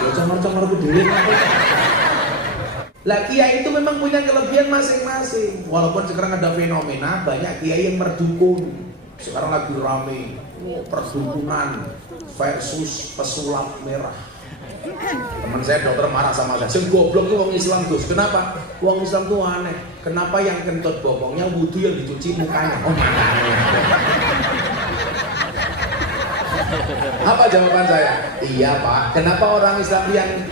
Ya congor-congor ku dhewe. Lah kiai itu memang punya kelebihan masing-masing. Walaupun sekarang ada fenomena banyak kiai yang merdukun. Sekarang lagi rame perdukunan versus pesulap merah. Teman saya dokter marah sama saya. Sing goblok tuh wong Islam, Gus. Kenapa? Wong Islam tuh aneh. Kenapa yang kentut bokongnya wudu yang dicuci mukanya? Oh, makanya. Apa jawaban saya? Iya, Pak. Kenapa orang Islam yang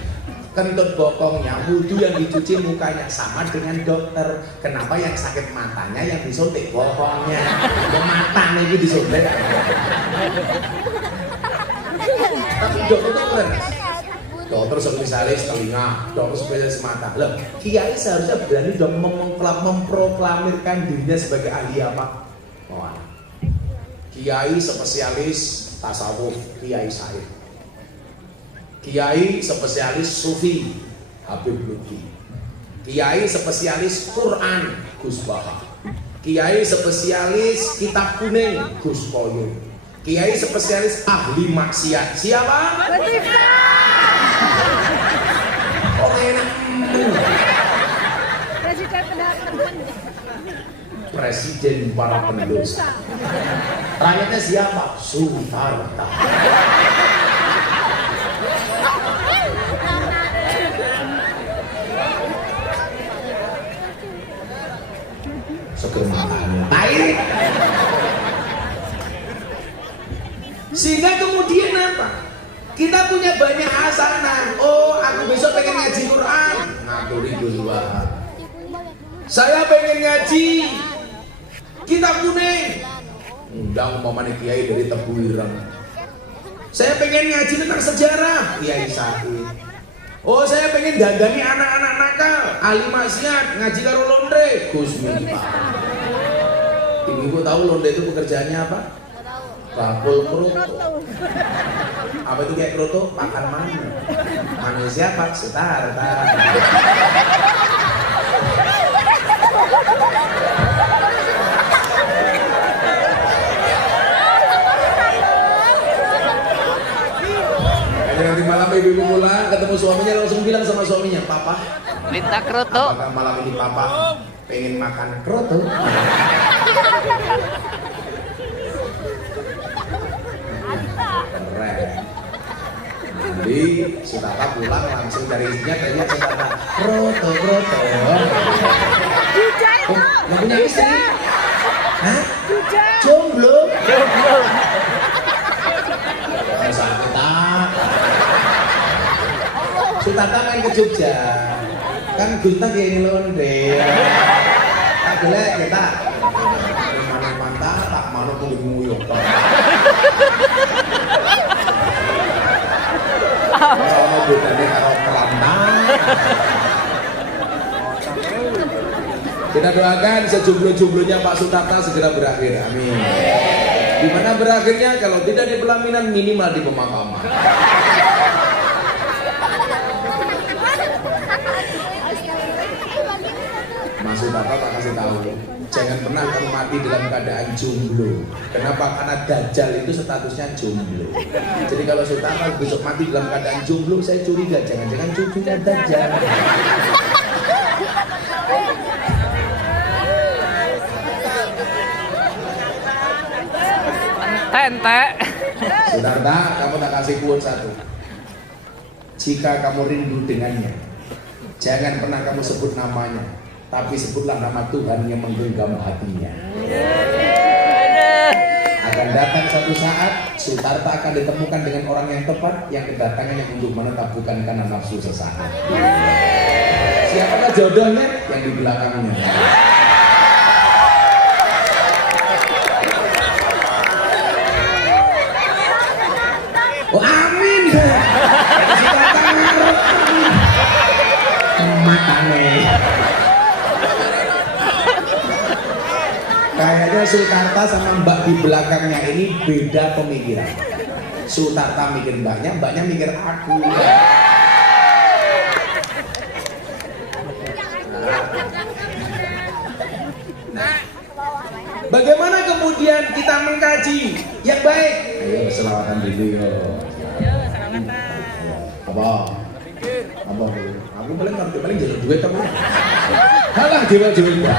kentut bokongnya wudu yang dicuci mukanya? Sama dengan dokter. Kenapa yang sakit matanya yang disuntik bokongnya? Yang matanya itu disuntik. Tapi dokter itu keren. Dokter spesialis telinga, dokter spesialis mata. Loh, kiai seharusnya berani dong memproklamirkan dirinya sebagai ahli apa? Oh, kiai spesialis tasawuf, Kiai Said. Kiai spesialis sufi, Habib Lutfi. Kiai spesialis Quran, Gus Baha. Kiai spesialis kitab kuning, Gus Koyo. Kiai spesialis ahli maksiat, siapa? Presiden para pendosa. Rakyatnya siapa? Soeharto. Segermananya baik. Sehingga kemudian apa? Kita punya banyak hasanah. Oh, aku besok pengen ngaji Quran. Ngaturi dua. Saya pengen ngaji kitab kuning. Undang umpamanya kiai dari Tebu Ireng. Saya pengen ngaji tentang sejarah. Kiai Said. Oh, saya pengen dandani anak-anak nakal, ahli maksiat, ngaji karo londe. Gus Miftah. Ibu tahu londe itu pekerjaannya apa? Bakul kroto. Apa itu kayak kroto? Makan mana? Manusia Pak Sutarta. Nanti malam ibu pulang ketemu suaminya langsung bilang sama suaminya, Papa minta kroto. Apakah malam ini Papa pengen makan kroto? Keren. Jadi Sutata pulang langsung dari istrinya tanya Sutata, kroto. Oh, nggak punya istri? Hah? Jomblo. Sutata main ke Jogja, kan Gunta kayak ngelonde. Tak boleh kita mana mantap, tak mana pun dimuyuk. Kalau bedanya karo kelantan. Kita doakan sejomblo-jomblonya Pak Sutata segera berakhir, amin. Di mana berakhirnya kalau tidak di pelaminan minimal di pemakaman. Mas Sutata tak kasih tahu, jangan pernah kamu mati dalam keadaan jomblo. Kenapa? Karena Dajjal itu statusnya jomblo. Jadi kalau Sutata besok mati dalam keadaan jomblo, saya curiga jangan-jangan cucunya Dajjal. Tente. Sutata, kamu tak kasih quote satu. Jika kamu rindu dengannya, jangan pernah kamu sebut namanya, tapi sebutlah nama Tuhan yang menggenggam hatinya. Akan datang suatu saat, Sutarta akan ditemukan dengan orang yang tepat, yang kedatangannya untuk menetap bukan karena nafsu sesaat. Siapakah jodohnya? Yang di belakangnya. Oh amin. Kayaknya Sutarta sama mbak di belakangnya ini beda pemikiran. Sutarta mikir mbaknya, mbaknya mikir aku. Bagaimana kemudian kita mengkaji yang baik? Ayo selawatan dulu yo. Apa? apa? Aku paling ngerti paling jalur duit kamu. Halah dewa-dewa.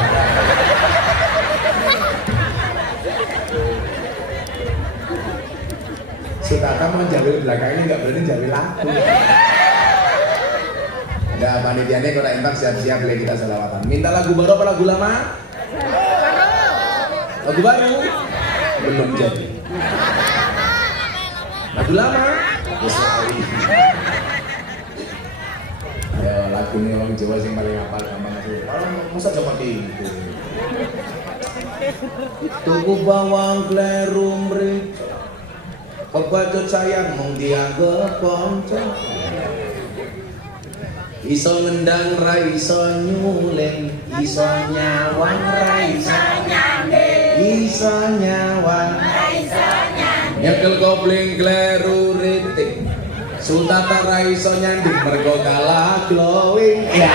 Sutata mau jalur belakang ini nggak berani jalur laku. Ada panitianya kalau entar siap-siap lagi kita selawatan. Minta lagu baru apa lagu lama? Lagu baru? Belum jadi. Lagu lama? Sekali. Ayo lagu ini orang Jawa sing paling hafal gampang itu. Orang masa seperti itu. Tuku bawang kleru mriku. Kebacut sayang mung dianggep kanca. Iso ngendang ra iso nyuling, iso nyawang ra iso nyambing, iso nyawang ra iso nyambing. Nyekel kopling kleru ritik. Sutata ra iso nyanding mergo kalah glowing. Ya.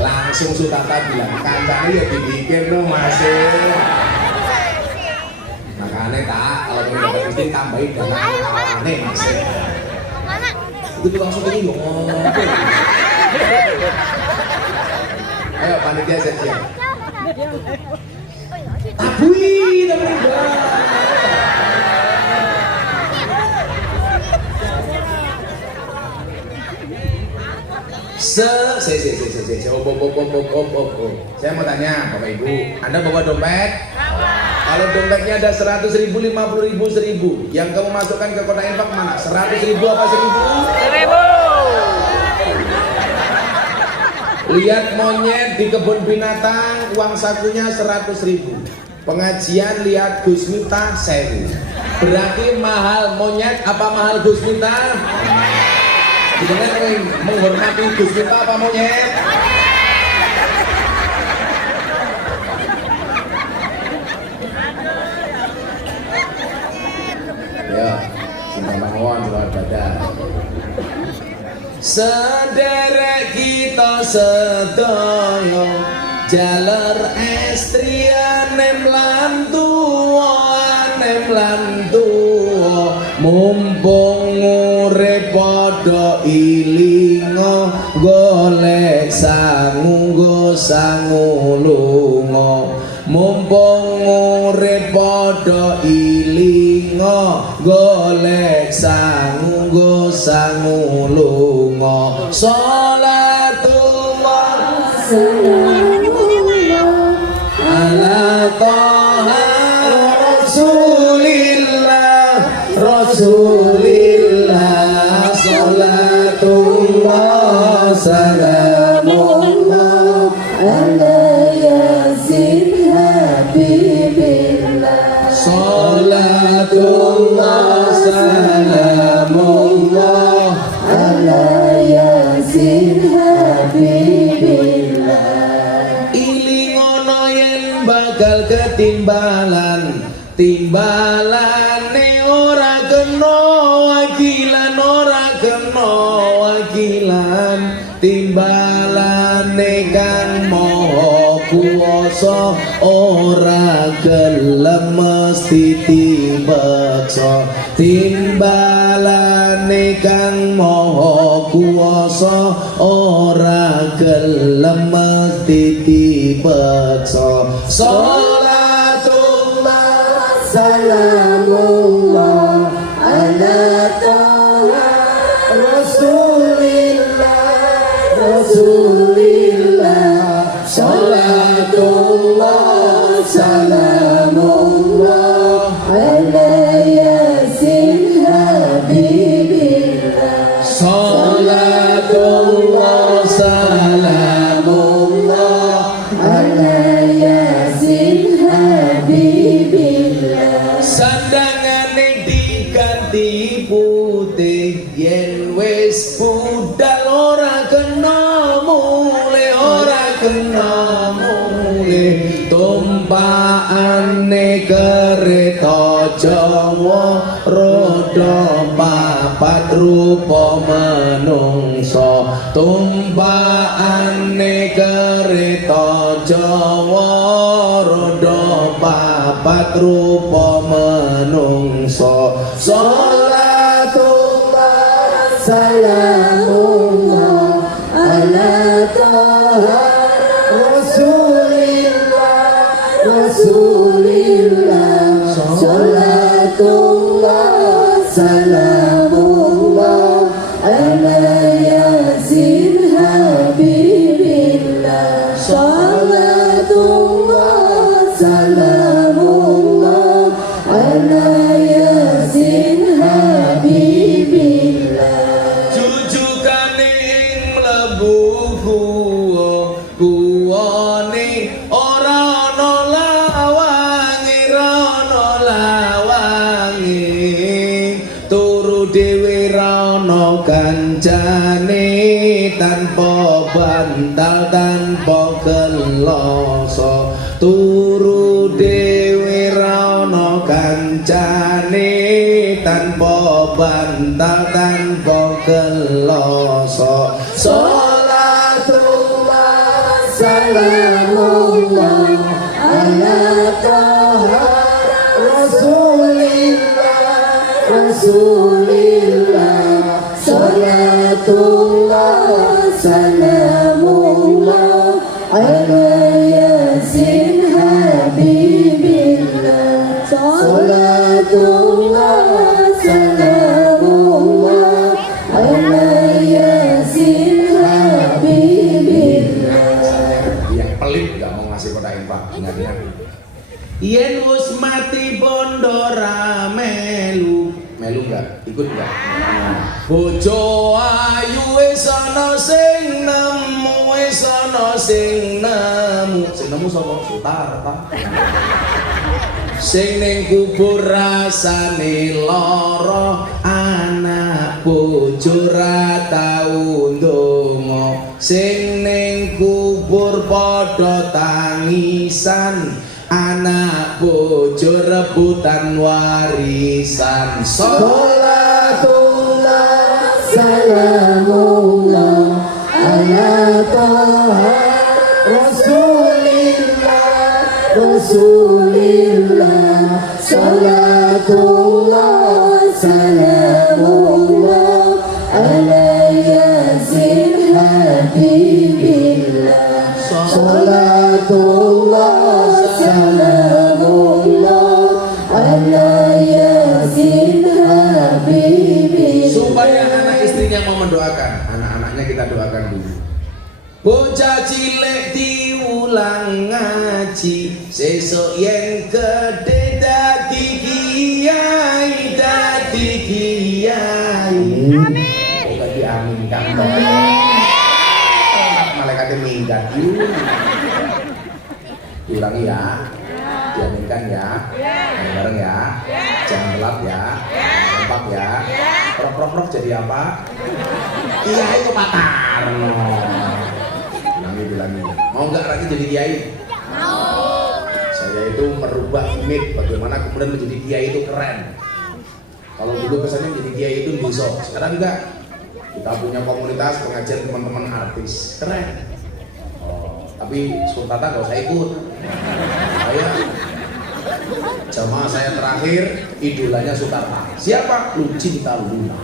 Langsung Sutata bilang, kancane ya dipikir no masih. Makanya tak, kalau mau mesti tambahin dengan kawane masih. Itu langsung ini yo ngomong. Ayo panitia siap. Tabui teman-teman. Saya mau tanya Bapak Ibu, Anda bawa dompet? Kalau dompetnya ada 100.000, 50.000, 1.000, yang kamu masukkan ke kotak infak mana? 100.000 apa 1.000? 1.000. Lihat monyet di kebun binatang, uang sakunya 100.000. Pengajian lihat Gus Miftah 1.000. Berarti mahal monyet apa mahal Gus Miftah? Sebenarnya menghormati Gus Miftah apa monyet? Ya, sembah mawon selamat badan. Sederek kita sedaya jalur estrian lan tuwa mumpung urip padha ilinga golek sangu lunga mumpung urip padha ilinga golek sangu lunga salatullah ala taha rasulillah salatullah salamullah ala yasin habibillah salatullah salamullah ala yasin habibillah. Ilingono yen bakal ketimbalan timbalane ora kena wakilan timbalane kang maha kuwasa ora gelem mesti timbaksa timbalane kang maha kuwasa ora gelem mesti timbaksa salatullah salamullah ala taha rasulillah salatullah salamullah ala yasin habibillah salatullah salamullah ala yasin habibillah. Sandangane diganti putih yen wis budal ora kena mule tumpakane kereta Jawa roda papat rupa manungsa tumpakane kereta Jawa roda papat rupa menungso. Salatullah salamullah ala taha Rasulillah Rasulillah. Salatullah salamullah ala yasin habibillah. Salatullah salamullah ala yasin habibillah. Jujukane ing mlebu guwane ora ana lawange rono lawange turu dhewe ra ana kancane tanpa bantal tanpa keloso. Turu dhewe ra ana kancane tanpa bantal tanpa keloso. Salatullah salamullah ala taha Rasulillah Rasulillah. Salatullah salamullah ala yasin habibillah. Salatullah salamullah ala yasin habibillah. Yang pelit gak mau ngasih kotak infak, ingat-ingat. Yen wis mati bondo ra melu gak? Ikut gak? Bojo ayu wis ana sing nemu, wis ana sing nemu. Sing nemu sapa? Sutarta. Sing ning kubur rasane lara, anak bojo ra tau ndonga. Sing ning kubur padha tangisan, anak bojo rebutan warisan. Salatullah salamullah ala taha Rasulillah Rasulillah. Salatullah salamullah ala yasin habibillah. Salatullah salamullah ala yasin habibillah. Supaya anak istrinya mau mendoakan, anak-anaknya kita doakan dulu. Bocah cilik diulang ngaji, sesuk yen gede dadi kiai, dadi kiai. Amin. Kok diaminkan dong. Malaikatnya minggat. Ulangi ya. Diaminkan ya. Bareng ya. Jangan telat ya. Kompak ya. Prok jadi apa? Kiai itu Pak Tarno. Ulangi. Mau nggak lagi jadi kiai? Mau. Saya itu merubah image bagaimana kemudian menjadi kiai itu keren. Kalau dulu kesannya menjadi kiai itu besok, sekarang enggak. Kita punya komunitas pengajian teman-teman artis, keren. Tapi Sultata nggak usah ikut. Saya jamaah saya terakhir idolanya Sultata. Siapa? Lucinta Luna.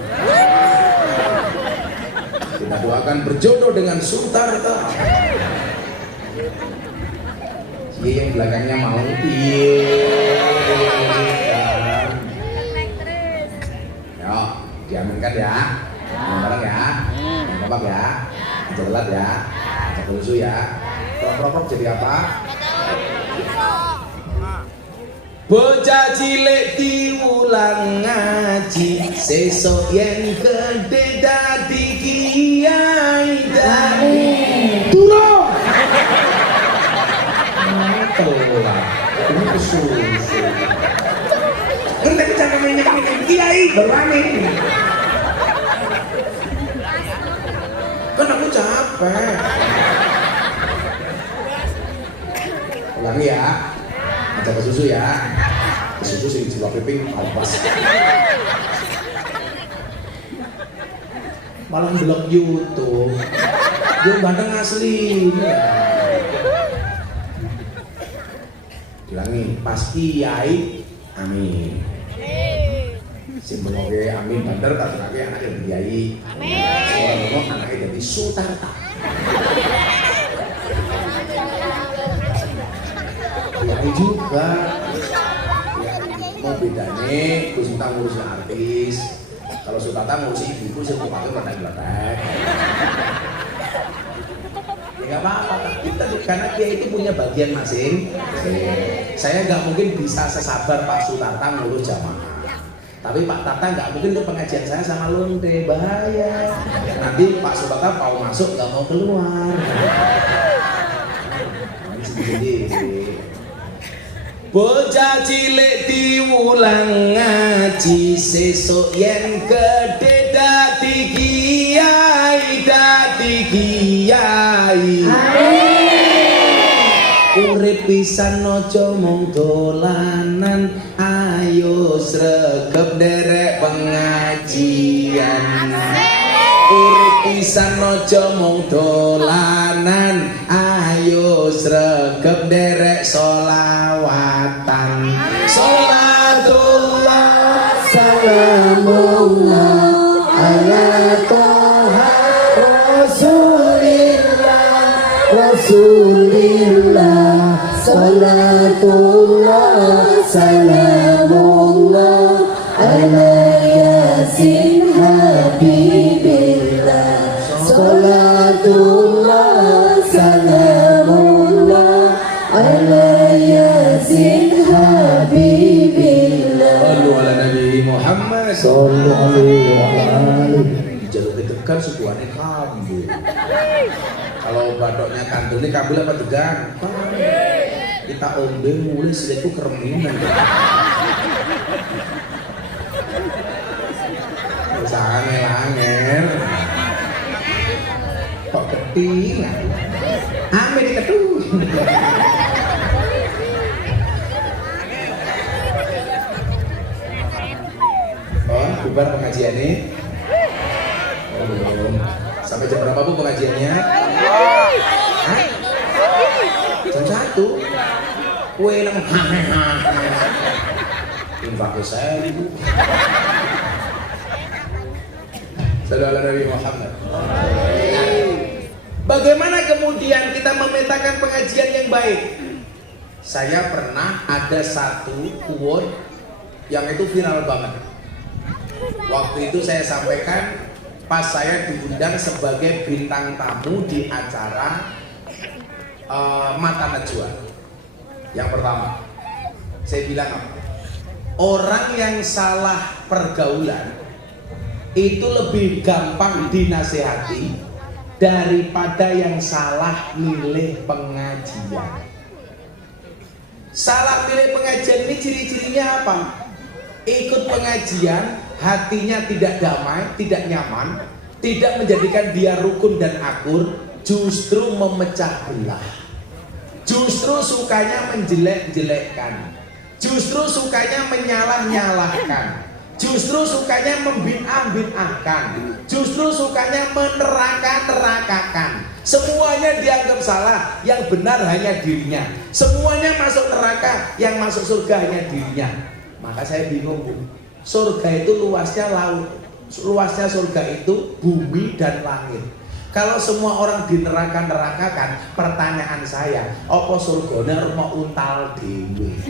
Kita doakan berjodoh dengan Sultata. Dia yang belakangnya mau ya, diaminkan ya. Bareng ya. Bapak ya. Jelat ya. Ajak ya. Prok jadi apa? Bocah cilik diulang ngaji, sesuk yen gede dadi kiai, dadi turun. Telah, ini kesusu. Kan tadi jangan main kiai berani. Kan aku capek. Ulangi ya. Ajak ke susu ya. Ke susu sing jiwa piping pas. Malah ndelok YouTube. Dia ganteng asli. Bilangi pas kiai amin. Sing mengoke amin banter tak terake anake kiai. Amin. Ora ngomong anake dadi Sutarta. Kiai juga. Mau bedane Gus Miftah ngurus artis. Kalau Sutarta ngurus ibu sing kupake gledek-gledek. Enggak apa-apa, kita karena dia itu punya bagian masing. Saya nggak mungkin bisa sesabar Pak Sutarta ngurus jamaah. Tapi Pak Tata nggak mungkin untuk pengajian saya sama lonte, bahaya. Nanti Pak Sutarta mau masuk nggak mau keluar. Bocah cilik diulang ngaji sesuk yen gede dadi kiai urip pisan aja mung dolanan ayo sregep nderek pengajian urip pisan aja mung dolanan ayo sregep nderek sholawatan sholatullah salamullah ala toha rasulillah salatullah salamullah ala yasin habibillah salatullah salamullah ala yasin habibillah. Sallu ala Nabi Muhammad sallallahu alaihi wasallam. Jalur degan sukuane kambu. Kalau badoknya kandel ini kabel apa degan? Kita ombe mulai seleku kereminan. Usaha ngelanger. Kok ketingan? Ame diketuh. Oh, bubar pengajian ini. Oh, belum. Sampai jam berapa Bu pengajiannya? Hah? Jam 1. Kue nang infak saya Bu. Sallallahu alaihi Muhammad. Bagaimana kemudian kita memetakan pengajian yang baik? Saya pernah ada satu quote yang itu viral banget. Waktu itu saya sampaikan pas saya diundang sebagai bintang tamu di acara Mata Najwa. Yang pertama, saya bilang apa? Orang yang salah pergaulan itu lebih gampang dinasehati daripada yang salah milih pengajian. Salah milih pengajian ini ciri-cirinya apa? Ikut pengajian, hatinya tidak damai, tidak nyaman, tidak menjadikan dia rukun dan akur, justru memecah belah. Justru sukanya menjelek-jelekkan, justru sukanya menyalah-nyalahkan, justru sukanya membid'ah-bid'ahkan, justru sukanya meneraka-nerakakan. Semuanya dianggap salah, yang benar hanya dirinya. Semuanya masuk neraka, yang masuk surga hanya dirinya. Maka saya bingung Bu. Surga itu luasnya laut, luasnya surga itu bumi dan langit. Kalau semua orang dineraka-nerakakan, pertanyaan saya, apa surganya rumah untal dewe?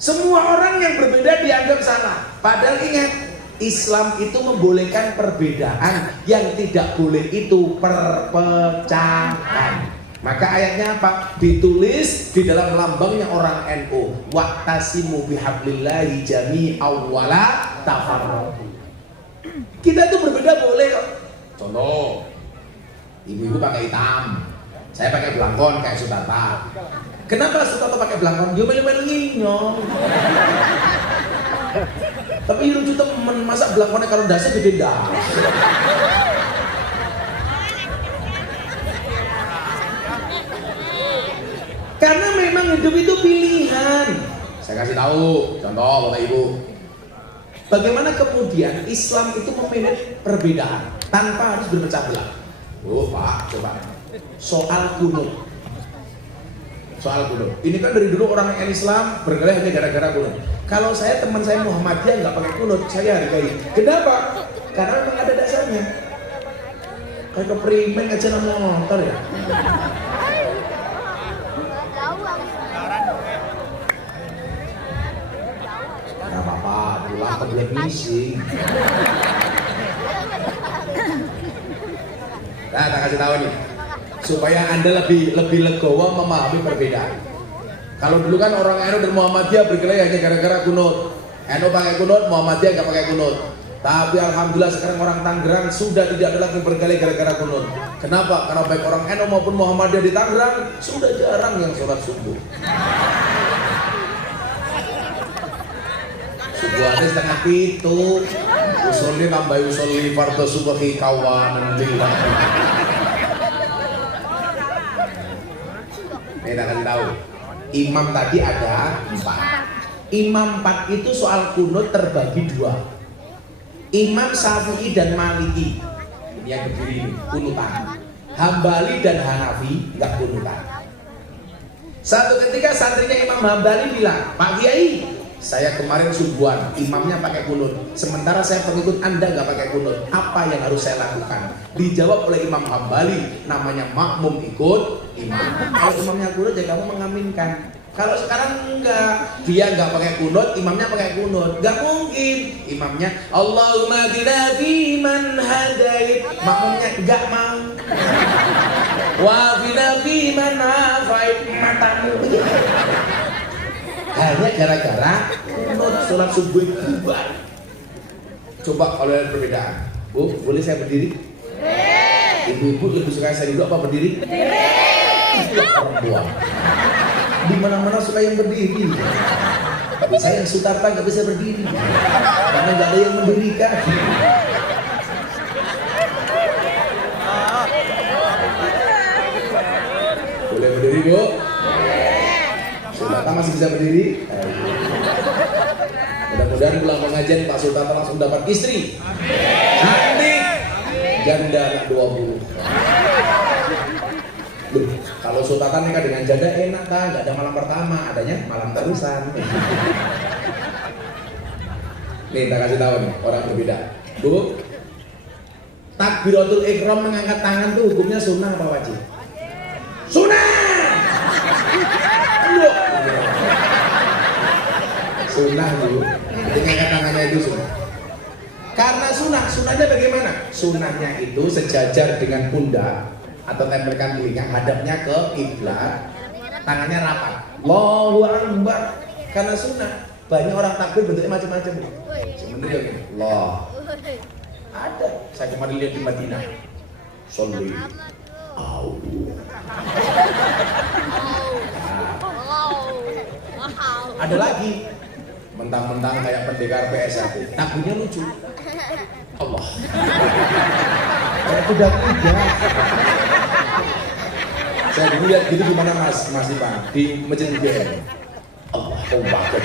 Semua orang yang berbeda dianggap salah. Padahal ingat, Islam itu membolehkan perbedaan, yang tidak boleh itu perpecahan. Maka ayatnya apa? Ditulis di dalam lambangnya orang NU. Wa'tasimu bihablillahi jami'an wa la tafarraqu. Kita tuh berbeda boleh kok. Contoh, ibu-ibu pakai hitam, saya pakai belangkon kayak Sutarta. Kenapa Sutarta pakai belangkon? Dia melu-melu nginyong. Tapi lucu temen, masa belangkonnya kalau dasar gede dah. Karena memang hidup itu pilihan. Saya kasih tahu, contoh Bapak Ibu. Bagaimana kemudian Islam itu memanage perbedaan tanpa harus berpecah belah. Oh Pak, coba. Soal kunut. soal kunut. Ini kan dari dulu orang yang Islam berkelahi hanya gara-gara kunut. Kalau saya teman saya Muhammadiyah nggak pakai kunut, saya hargai. Kenapa? Karena memang ada dasarnya. Kayak keprimen aja nama motor ya. Gak apa-apa, pulang ke black missing. Nah, tak kasih tahu nih, supaya Anda lebih legowo memahami perbedaan. Kalau dulu kan orang NU dan Muhammadiyah berkelahi hanya gara-gara kunut. NU pakai kunut, Muhammadiyah nggak pakai kunut. Tapi alhamdulillah sekarang orang Tangerang sudah tidak ada lagi berkelahi gara-gara kunut. Kenapa? Karena baik orang NU maupun Muhammadiyah di Tangerang sudah jarang yang sholat subuh. Subuh ada setengah itu, usulnya nambah usul fardu subuhi kawanan lillah. Ini tak kasih tahu. Imam tadi ada 4. Imam 4 itu soal kunut terbagi 2. Imam Syafi'i dan Maliki, ini yang berdiri ini, kunutan. Hambali dan Hanafi nggak kunutan. Satu ketika santrinya Imam Hambali bilang, Pak Kiai, saya kemarin subuhan, imamnya pakai kunut. Sementara saya pengikut Anda nggak pakai kunut. Apa yang harus saya lakukan? Dijawab oleh Imam Hambali, namanya makmum ikut imam. Kalau imamnya kunut, ya kamu mengaminkan. Kalau sekarang enggak, dia nggak pakai kunut, imamnya pakai kunut. Nggak mungkin. Imamnya Allahumma hdina fiman hadait, makmumnya nggak mau. Wa hdina fiman afait, matamu. Hanya gara-gara kunut sholat subuh itu bubar. Coba kalau ada perbedaan. Bu, boleh saya berdiri? Ibu-ibu lebih suka saya duduk apa berdiri? Orang tua. Di mana-mana suka yang berdiri. Tapi saya yang Sutarta nggak bisa berdiri. Karena nggak ada yang mendirikan. Boleh berdiri, Bu? Sutarta masih bisa berdiri? Mudah-mudahan pulang pengajian Pak Sutarta langsung dapat istri. Cantik. Janda anak 20. Loh, kalau Sultan nikah dengan janda enak kan, nggak ada malam pertama, adanya malam terusan. Nih, tak kasih tahu nih, orang berbeda. Bu, takbiratul ihram mengangkat tangan tuh hukumnya sunnah apa wajib? Sunnah. Loh. Sunnah Bu, mengangkat tangannya itu sunnah. Karena sunnahnya bagaimana? Sunnahnya itu sejajar dengan pundak atau tempelkan telinga, hadapnya ke kiblat, tangannya rapat. Allahu Akbar. Karena sunnah. Banyak orang takbir bentuknya macam-macam. Sebenarnya Allah. Ada. Saya kemarin lihat di Madinah. Sholli. Au. Ada lagi. Mentang-mentang kayak pendekar PS1. Takbirnya lucu. Allah. Kayak kuda. Saya dulu lihat gitu gimana Mas Ipan di Masjid UGM. Allah, kau banget.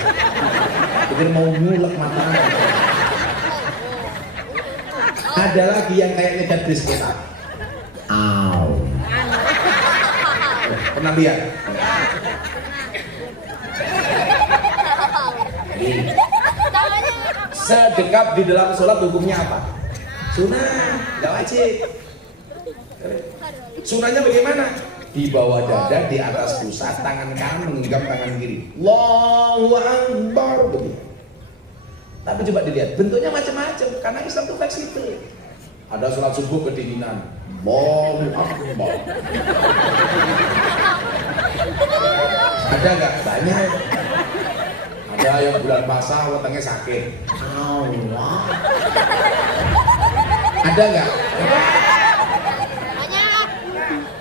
Pikir mau ngulek matanya. Ada lagi yang kayak nyegat brisket. Au. Pernah lihat? Sedekap di dalam sholat hukumnya apa? Sunnah, nggak wajib. Sunnahnya bagaimana? Di bawah dada, di atas pusat, tangan kanan menggenggam tangan kiri. Allahu Akbar. Tapi coba dilihat, bentuknya macam-macam. Karena Islam itu fleksibel. Ada sholat subuh kedinginan. Allahu Akbar. Ada nggak? Banyak. Ada yang bulan puasa, wetengnya sakit. Allah. Ada nggak?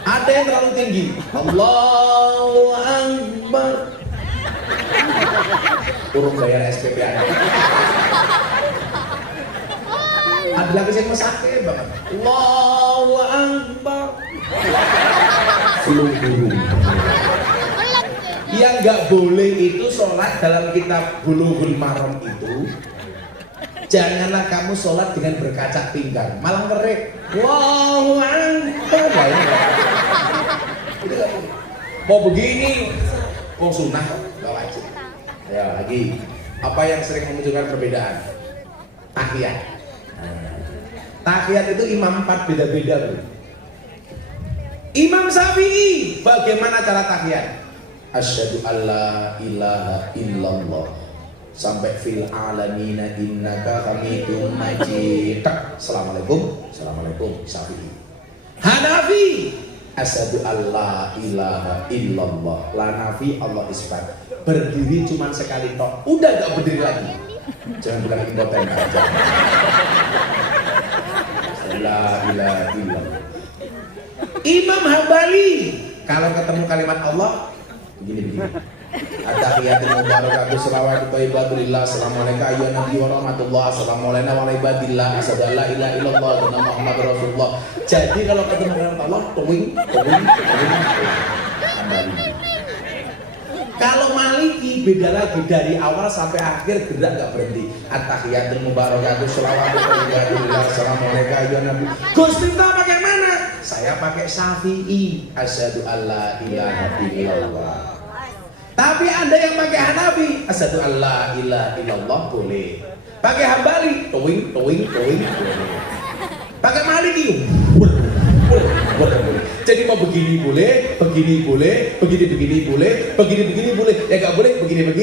Ada yang terlalu tinggi. Allahu Akbar. Turun bayar SPP anak. Ada lagi yang sakit banget. Allahu Akbar. Flu burung. Yang nggak boleh itu sholat dalam kitab Bulughul Maram itu. Janganlah kamu sholat dengan berkaca pinggang, malah ngerik. Allahu Akbar. Mau begini, oh sunnah, nggak wajib. Ya lagi, apa yang sering memunculkan perbedaan? Tahiyat. Tahiyat itu imam 4 beda-beda. Imam Syafi'i, bagaimana cara tahiyat? Asyhadu alla ilaha illallah sampai fil alamina innaka hamidum majid. Assalamualaikum, assalamualaikum. Syafi'i. Hanafi, asyhadu alla ilaha illallah. La nafi Allah isbat. Berdiri cuma sekali tok, udah gak berdiri lagi. Jangan bilang impoten aja. La ilaha illallah. Imam Hambali, kalau ketemu kalimat Allah begini. At-tahiyatul mubarakatuh shalawatu thayyibatulillah assalamualaikum ya nabi wa rahmatullah assalamualaikum wa ibadillah asyhadu an la ilaha illallah wa anna muhammadar rasulullah. Jadi kalau ketemu kalimat Allah towing. Kalau Maliki beda lagi, dari awal sampai akhir gerak gak berhenti. At-tahiyatul mubarakatuh shalawatu thayyibatulillah assalamualaikum ya nabi. Gus Miftah pakai mana? Saya pakai Syafi'i, asyhadu an la ilaha illallah. Tapi ada yang pakai Hanafi, asyhadu an la ilaha illallah boleh. Pakai Hambali, towing boleh. Pakai Maliki, boleh. Jadi mau begini boleh, begini boleh, begini boleh, begini boleh. Ya gak boleh begini.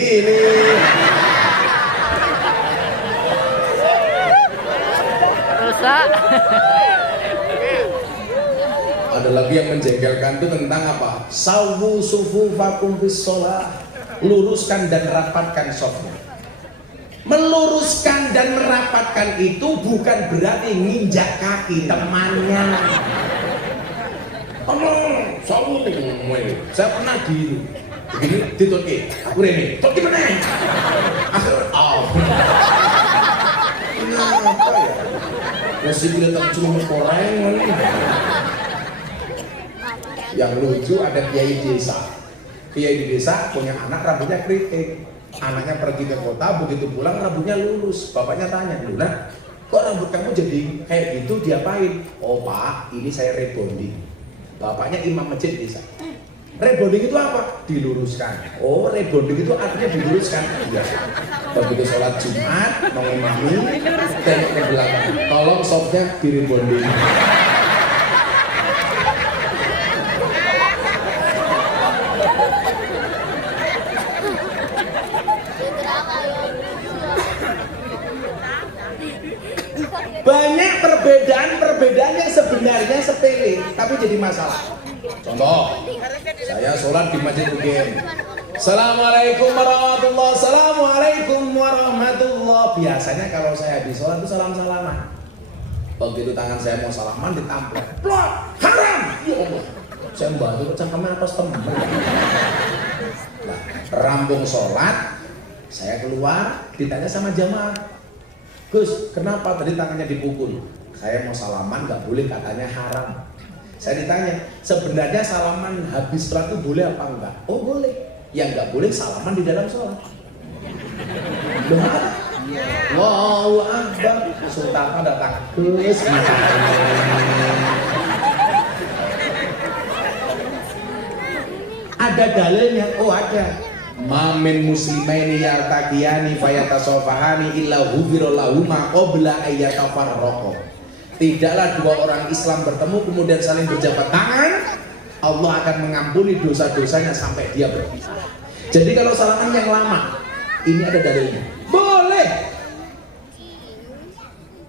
Rusak. Ada lagi yang menjengkelkan itu tentang apa? Sawu sufufakum fis shalah. Luruskan dan rapatkan shafnya. Meluruskan dan merapatkan itu bukan berarti nginjak kaki temannya. Sawu saya pernah begini ditoki. Aku rene. Toki mana? Akhir Kenapa ya? Masih kelihatan cuma koreng. Yang lucu ada kiai di desa punya anak rambutnya keriting. Anaknya pergi ke kota, begitu pulang rambutnya lurus. Bapaknya tanya, Luna, kok rambut kamu jadi kayak gitu, diapain? Oh pak, ini saya rebonding. Bapaknya imam masjid desa. Rebonding itu apa? Diluruskan. Oh rebonding itu artinya diluruskan. Iya. Begitu sholat Jumat, mengimami, tengok ke belakang. Tolong sopnya di rebonding. Banyak perbedaan yang sebenarnya sepele tapi jadi masalah. Contoh, saya sholat di masjid UGM. Assalamualaikum warahmatullahi. Assalamualaikum warahmatullahi. Biasanya kalau saya habis sholat itu salam-salaman. Begitu tangan saya mau salaman ditampar. Plot, haram. Ya Allah. Saya membantu cangkemnya atas teman. Nah, rampung sholat, saya keluar, ditanya sama jamaah. Gus, kenapa tadi tangannya dipukul? Saya mau salaman, nggak boleh, katanya haram. Saya ditanya, sebenarnya salaman habis sholat itu boleh apa enggak? Oh boleh. Yang nggak boleh salaman di dalam sholat. Allahu Akbar. Sultan datang. Gus, ada dalilnya? Oh ada. Mamin muslimaini yartaqiyani fayatasofahani illa hufirallahu ma qabla ayyatafarraqa. Tidaklah dua orang Islam bertemu kemudian saling berjabat tangan, Allah akan mengampuni dosa-dosanya sampai dia berpisah. Jadi kalau salaman yang lama, ini ada dalilnya. Boleh.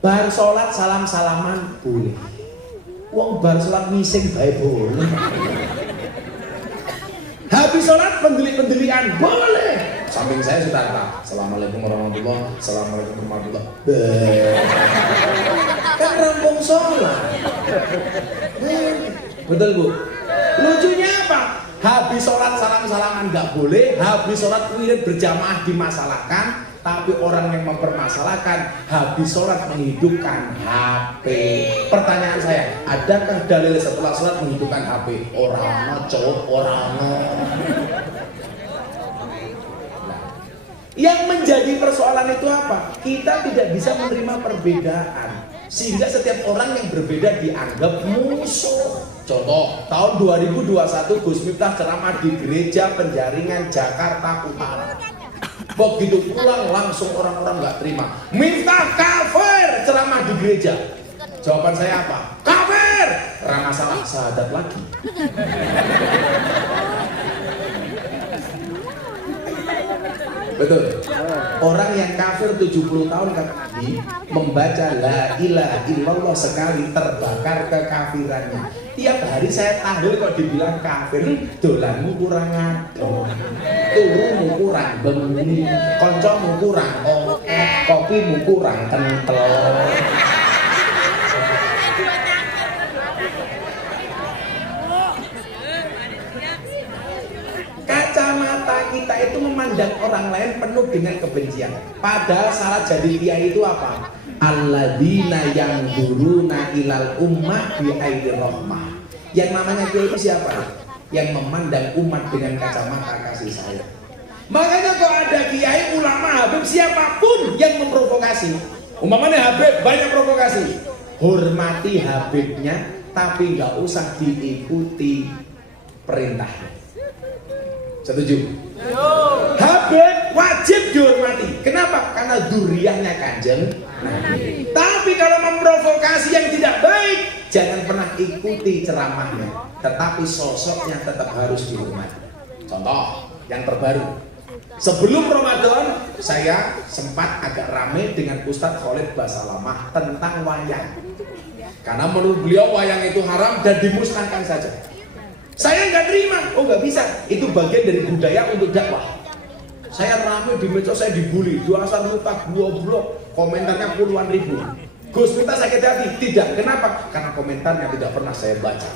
Bar sholat salam-salaman boleh. Wong bar sholat ngising bae boleh. Habis sholat pendeli-pendelian boleh. Samping saya Sutarta. Assalamualaikum warahmatullahi wabarakatuh. Assalamualaikum warahmatullahi wabarakatuh. Kan rampung sholat. Betul Bu? Lucunya apa? Habis sholat salam-salaman nggak boleh. Habis sholat wirid berjamaah dimasalahkan. Tapi orang yang mempermasalahkan habis sholat menghidupkan HP. Pertanyaan saya, adakah dalil setelah sholat menghidupkan HP? Orang cowok, orang. Yang menjadi persoalan itu apa? Kita tidak bisa menerima perbedaan. Sehingga setiap orang yang berbeda dianggap musuh. Contoh, tahun 2021 Gus Miftah ceramah di Gereja Penjaringan Jakarta Utara. Begitu pulang langsung orang-orang nggak terima. Miftah kafir ceramah di gereja. Jawaban saya apa? Kafir. Karena masalah syahadat lagi. Betul. Orang yang kafir 70 tahun kata Nabi membaca la ilaha illallah sekali terbakar kekafirannya. Tiap hari saya tahlil kok dibilang kafir, dolanmu kurang adoh, turumu kurang bengi, koncomu kurang kopimu kurang kental. Kacamata kita itu memandang orang lain penuh dengan kebencian. Padahal syarat jadi kiai itu apa? Alladzina yang duruna ilal ummah bi aidi rahmah. Yang namanya kiai itu siapa? Yang memandang umat dengan kacamata kasih sayang. Makanya kalau ada kiai, ulama, habib, siapapun yang memprovokasi, umpamanya habib banyak provokasi, hormati habibnya, tapi nggak usah diikuti perintahnya. Setuju? Habib wajib dihormati. Kenapa? Karena duriannya Kanjeng Nabi. Tapi kalau memprovokasi yang tidak baik, jangan pernah ikuti ceramahnya, tetapi sosoknya tetap harus dihormati. Contoh yang terbaru, sebelum Ramadan saya sempat agak rame dengan Ustadz Khalid Basalamah tentang wayang. Karena menurut beliau wayang itu haram dan dimusnahkan saja. Saya nggak terima, oh nggak bisa, itu bagian dari budaya untuk dakwah. Saya ramai di medsos, saya dibully, asal lupa, goblok, komentarnya puluhan ribu. Gus Miftah sakit hati, tidak, kenapa? Karena komentarnya tidak pernah saya baca.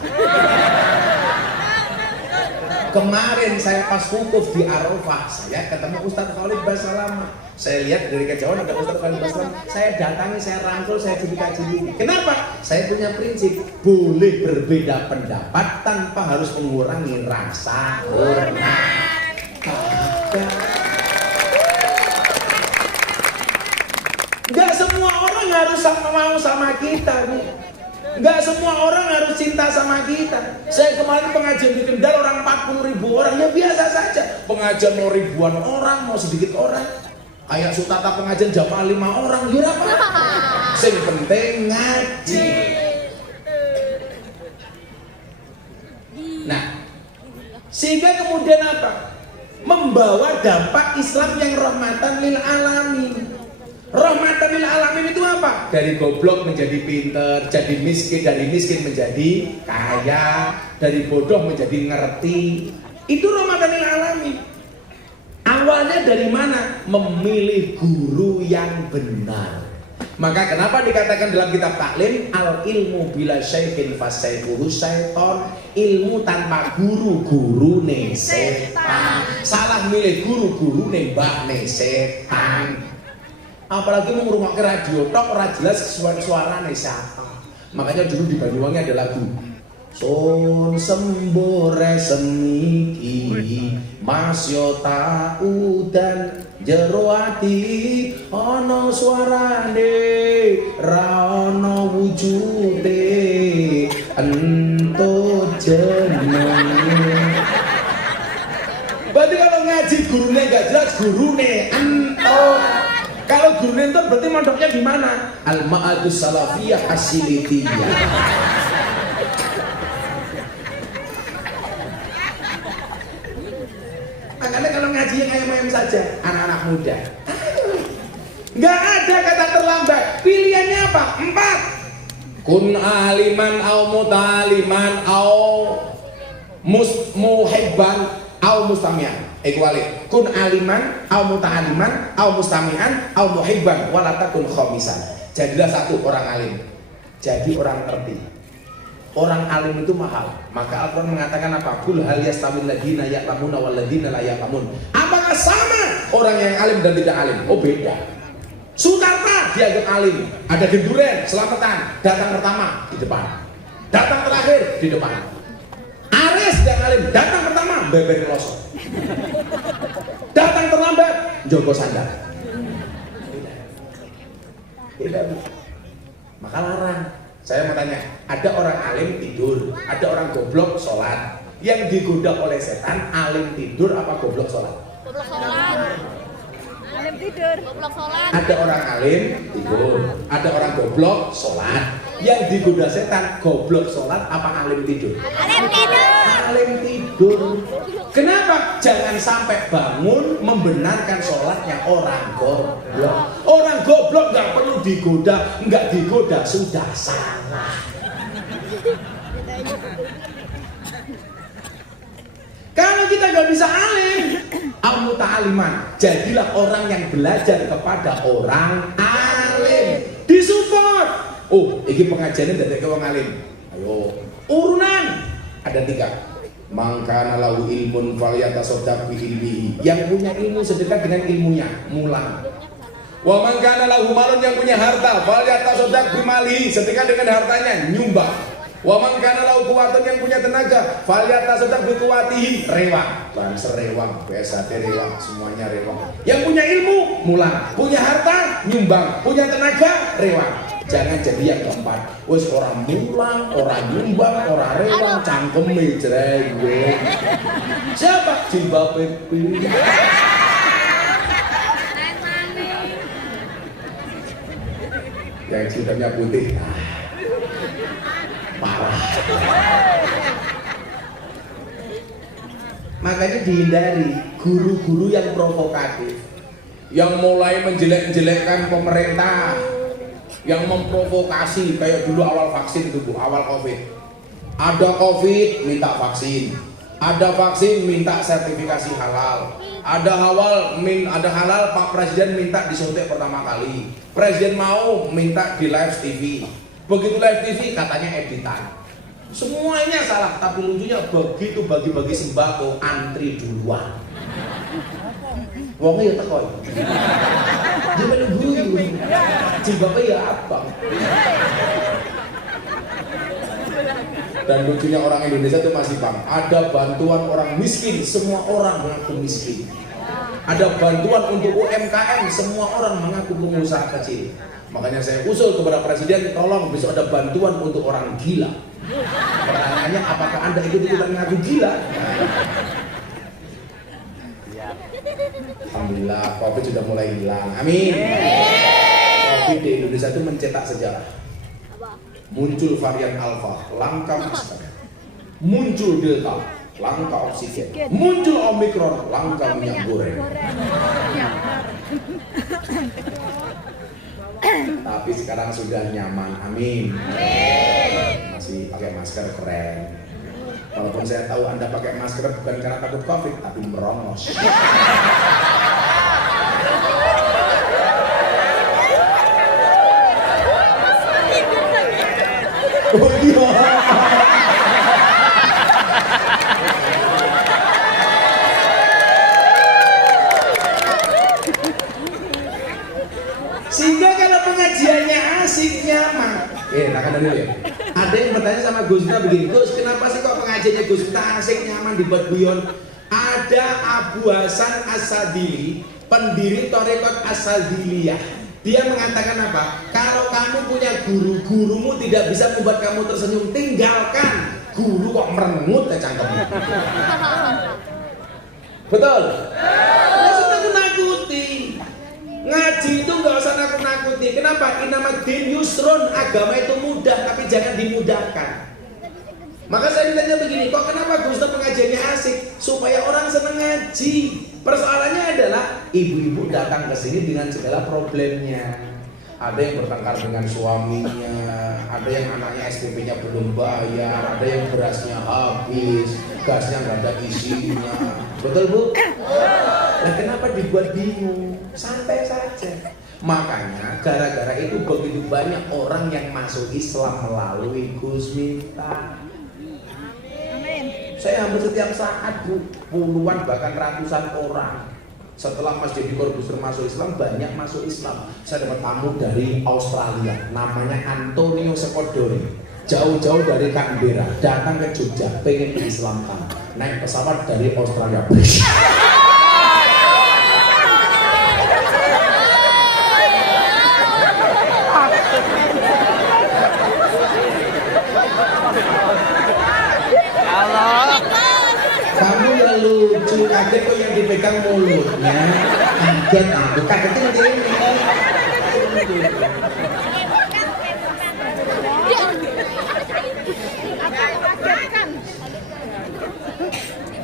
Kemarin saya pas wukuf di Arafah, saya ketemu Ustadz Khalid Basalamah. Saya lihat dari kejauhan ada Ustadz Khalid Basalamah. Saya datangi, saya rangkul, saya cili-cili. Kenapa? Saya punya prinsip, boleh berbeda pendapat tanpa harus mengurangi rasa hormat. Gak semua orang harus mau sama kita, Bu. Gak semua orang harus cinta sama kita. Saya kemarin pengajian di Kendal orang 40.000 orang, ya biasa saja. Pengajian mau ribuan orang, mau sedikit orang. Kayak Sutata pengajian jamaah 5 orang, ya apa? Yang penting ngaji. Nah, sehingga kemudian apa? Membawa dampak Islam yang rahmatan lil alamin. Rahmatan lil alamin itu apa? Dari goblok menjadi pinter, jadi miskin, dari miskin menjadi kaya, dari bodoh menjadi ngerti. Itu rahmatan lil alamin. Awalnya dari mana? Memilih guru yang benar. Maka kenapa dikatakan dalam kitab taklim, al ilmu bila syaikin fasaifuhu syaiton, ilmu tanpa guru ne setan. Salah milih guru ne mbah ne setan. Apalagi mau ngrungokke radio tok ora jelas suarane siapa. Makanya dulu di Banyuwangi ada lagu Sun sembore semiki masyo tau dan jero ati ana suarane ra ana wujude ento jenenge. Berarti kalau ngaji gurune enggak jelas gurune ento. Kalau guru itu berarti mondoknya di mana? Al-Ma'adus Salafiyah As-Silitiyah. Makanya kalau ngaji yang ayam-ayam saja, anak-anak muda. Nggak ada kata terlambat. Pilihannya apa? 4. Kun aliman au mutaliman au muhibban au mustamian. Ekuali kun aliman au muta'aliman au mustami'an au muhibban wala takun khamisan. Jadilah satu orang alim, jadi orang ngerti. Orang alim itu mahal. Maka Al-Quran mengatakan apa? Kul hal yastawil ladina ya'lamuna wal ladina la ya'lamun. Apakah sama orang yang alim dan tidak alim? Oh beda. Sutarta dianggap alim, ada genduren, selamatan, datang pertama di depan, datang terakhir di depan. Aris dan alim, datang pertama beber kelosok, datang terlambat jogo sandal. Tidak. Maka Saya mau tanya, ada orang alim tidur, ada orang goblok sholat. Yang digoda oleh setan, alim tidur apa goblok sholat? Goblok sholat. Alim tidur. Goblok sholat. Ada orang alim tidur, ada orang goblok sholat. Yang digoda setan, goblok sholat apa alim tidur? Alim tidur. Alim tidur. Kenapa? Jangan sampai bangun membenarkan sholatnya orang goblok. Orang goblok nggak perlu digoda, nggak digoda sudah salah. Kalau kita nggak bisa alim, al-muta'aliman, jadilah orang yang belajar kepada orang alim. Disupport. Oh, ini pengajiannya dari orang alim. Ayo, urunan ada 3. Mangkana lahu ilmun falyatasaddaq bi ilmihi. Yang punya ilmu sedekah dengan ilmunya, mulang. Wa man kana lahu malun, yang punya harta, falyatasaddaq bi malihi, sedekah dengan hartanya, nyumbang. Wa man kana lahu quwwatun, yang punya tenaga, falyatasaddaq bi quwwatihi, rewang. Bangsa rewang, biasa rewang, semuanya rewang. Yang punya ilmu, mulang. Punya harta, nyumbang. Punya tenaga, rewang. Jangan jadi yang keempat. Wes orang mulang, orang nyumbang, orang rewang, cangkeme jereweng. Siapa? Jimba Pepi. Yang hitamnya putih. Parah. Makanya dihindari guru-guru yang provokatif, yang mulai menjelek-jelekkan pemerintah, yang memprovokasi kayak dulu awal vaksin itu Bu, awal Covid. Ada Covid minta vaksin, ada vaksin minta sertifikasi halal, ada halal Pak Presiden minta disuntik pertama kali. Presiden mau minta di live TV. Begitu live TV katanya editan. Semuanya salah, tapi lucunya begitu bagi-bagi sembako antri duluan. Wongnya ya tekoi. Dia menunggu. Jibabnya ya apa? Dan lucunya orang Indonesia itu masih Bang, ada bantuan orang miskin, semua orang mengaku miskin. Ada bantuan untuk UMKM, semua orang mengaku pengusaha kecil. Makanya saya usul kepada Presiden, tolong besok ada bantuan untuk orang gila. Pertanyaannya, apakah Anda ikut-ikutan mengaku gila? Alhamdulillah, Covid sudah mulai hilang. Amin. Covid di Indonesia itu mencetak sejarah. Muncul varian Alpha, langka masker. Muncul Delta, langka oksigen. Muncul Omikron, langka minyak goreng. Tapi sekarang sudah nyaman. Amin. Masih pakai masker keren. Walaupun saya tahu Anda pakai masker bukan karena takut Covid, tapi merongos. Oh iya. Sehingga kalau pengajiannya asik, nyaman. Takkan dulu ya. Ada yang bertanya sama Gus Miftah begini, Gus, kenapa sih kok pengajiannya Gus Miftah asik, nyaman, dibuat guyon? Ada Abu Hasan As-Sadili, pendiri Thariqat As-Sadiliyah. Dia mengatakan apa? Kalau kamu punya guru-gurumu tidak bisa membuat kamu tersenyum, tinggalkan. Guru kok merengut ya cangkemnya. Betul? Nggak usah nakut-nakuti. Ngaji itu nggak usah nakut-nakuti. Kenapa? Inamaddin yusrun, agama itu mudah, tapi jangan dimudahkan. Maka saya ditanya begini, kok kenapa Gus pengajiannya asik? Supaya orang senang ngaji. Persoalannya adalah ibu-ibu datang ke sini dengan segala problemnya. Ada yang bertengkar dengan suaminya, ada yang anaknya SPP-nya belum bayar, ada yang berasnya habis, gasnya nggak ada isinya. Betul Bu? Nah, kenapa dibuat bingung? Santai saja. Makanya gara-gara itu begitu banyak orang yang masuk Islam melalui Gus Miftah. Saya hampir setiap saat Bu, puluhan bahkan ratusan orang. Setelah Mas Deddy Corbuzier masuk Islam, banyak masuk Islam. Saya dapat tamu dari Australia, namanya Antonio Sekodori. Jauh-jauh dari Canberra, datang ke Jogja, pengen diislamkan. Naik pesawat dari Australia. lucu, kaget kok yang dipegang mulutnya. Kaget aku, kagetnya nanti ini.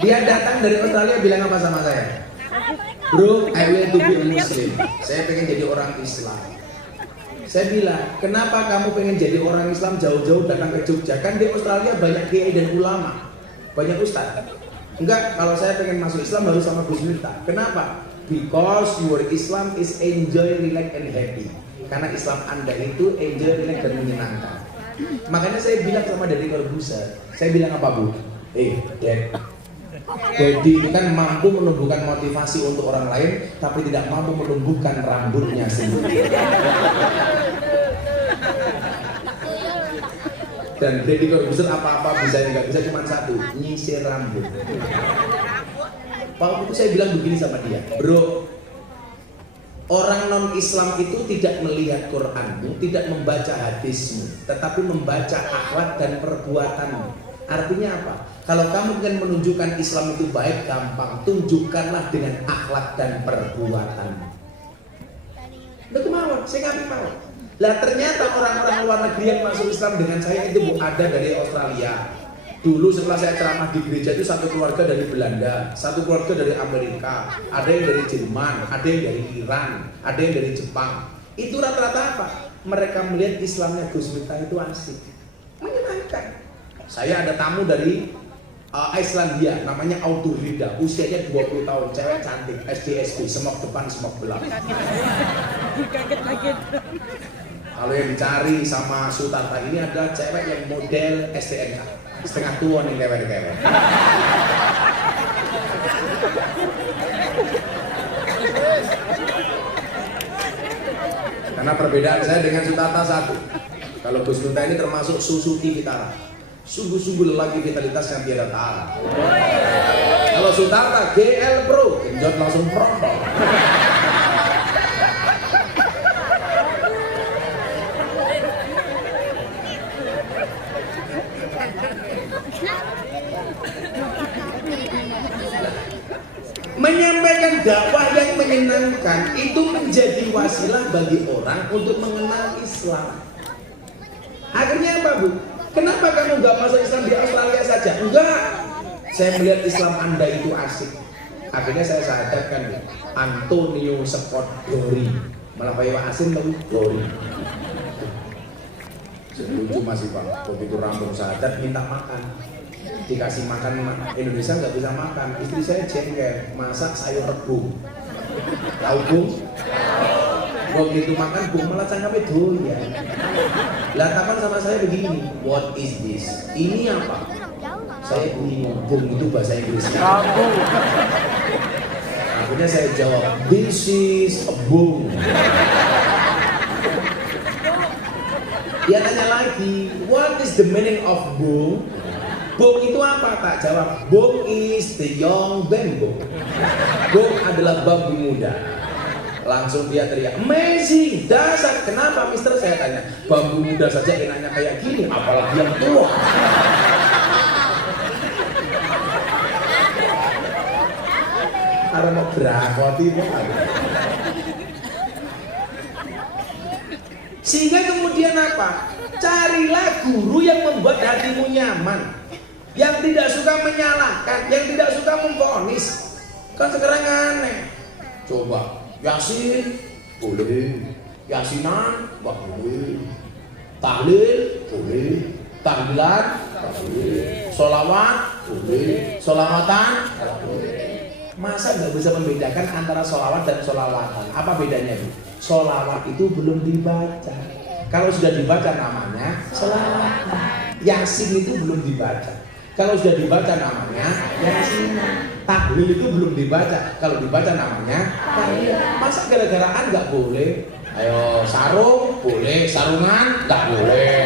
Dia datang dari Australia bilang apa sama saya? Bro, I will to be a Muslim. Saya pengen jadi orang Islam. Saya bilang, kenapa kamu pengen jadi orang Islam jauh-jauh datang ke Jogja? Kan di Australia banyak kiai dan ulama, banyak ustaz. Enggak, kalau saya pengen masuk Islam harus sama Gus Miftah. Kenapa? Because your Islam is enjoy, relax, and happy. Karena Islam Anda itu enjoy, relax, dan menyenangkan. Makanya saya bilang sama Deddy Corbuzier, saya bilang apa Bu? Dad, Deddy itu kan mampu menumbuhkan motivasi untuk orang lain, tapi tidak mampu menumbuhkan rambutnya sendiri. Dan Deddy Corbuzier apa-apa bisa, nggak bisa cuma satu, nyisir rambut. Waktu itu saya bilang begini sama dia, bro, orang non-Islam itu tidak melihat Quranmu, tidak membaca hadismu, tetapi membaca akhlak dan perbuatanmu. Artinya apa? Kalau kamu ingin menunjukkan Islam itu baik, gampang, tunjukkanlah dengan akhlak dan perbuatanmu. Udah kemauan, saya nggak mau. Lah ternyata orang-orang luar negeri yang masuk Islam dengan saya itu ada dari Australia. Dulu setelah saya ceramah di gereja itu satu keluarga dari Belanda, satu keluarga dari Amerika, ada yang dari Jerman, ada yang dari Iran, ada yang dari Jepang. Itu rata-rata apa? Mereka melihat Islamnya Gus Miftah itu asik, menyenangkan. Saya ada tamu dari Islandia, namanya Audur Rida, usianya 20 tahun, cewek cantik, SD, semok depan, semok belakang. Kaget lagi. Kalau yang dicari sama Sutarta ini ada cewek yang model STNK, setengah tua nih kewek-kewek. Karena perbedaan saya dengan Sutarta satu, kalau Gus Miftah ini termasuk Suzuki Vitara, sungguh-sungguh lelaki vitalitas yang tiada tara. Kalau Sutarta GL Pro, genjot langsung frontal. Menyampaikan dakwah yang menyenangkan itu menjadi wasilah bagi orang untuk mengenal Islam. Akhirnya apa Bu? Kenapa kamu nggak masuk Islam di Australia saja? Enggak. Saya melihat Islam Anda itu asik. Akhirnya saya sadarkan Antonio Scott Gori, malah kayak asin tapi Gori. Lucu masih Pak. Begitu rambut sadar minta makan. Dikasih makan Indonesia nggak bisa makan. Istri saya jengkel, masak sayur rebung. Tahu Bung? Begitu makan Bung malah cangkapnya doyan. Lah takkan sama saya begini, what is this? Ini apa? Saya bingung, Bung itu bahasa Inggris. Akhirnya saya jawab, this is a bung. Dia tanya lagi, what is the meaning of bung? Bung itu apa? Tak jawab, bung is the young bamboo. Bung adalah bambu muda. Langsung dia teriak, amazing, dasar. Kenapa mister? Saya tanya, bambu muda saja enaknya kayak gini, apalagi yang tua. Karena mau berakot itu. Sehingga kemudian apa? Carilah guru yang membuat hatimu nyaman, yang tidak suka menyalahkan, yang tidak suka memvonis. Kan sekarang aneh. Coba Yasin boleh, Yasinan boleh, tahlil boleh, tahlilan boleh, sholawat boleh, sholawatan boleh. Masa nggak bisa membedakan antara sholawat dan sholawatan? Apa bedanya itu? Sholawat itu belum dibaca. Kalau sudah dibaca namanya sholawatan. Yasin itu belum dibaca. Kalau sudah dibaca namanya Yasinan. Tahlil itu belum dibaca. Kalau dibaca namanya tahlil. Masa gara-garaan nggak boleh? Ayo sarung boleh, sarungan nggak boleh.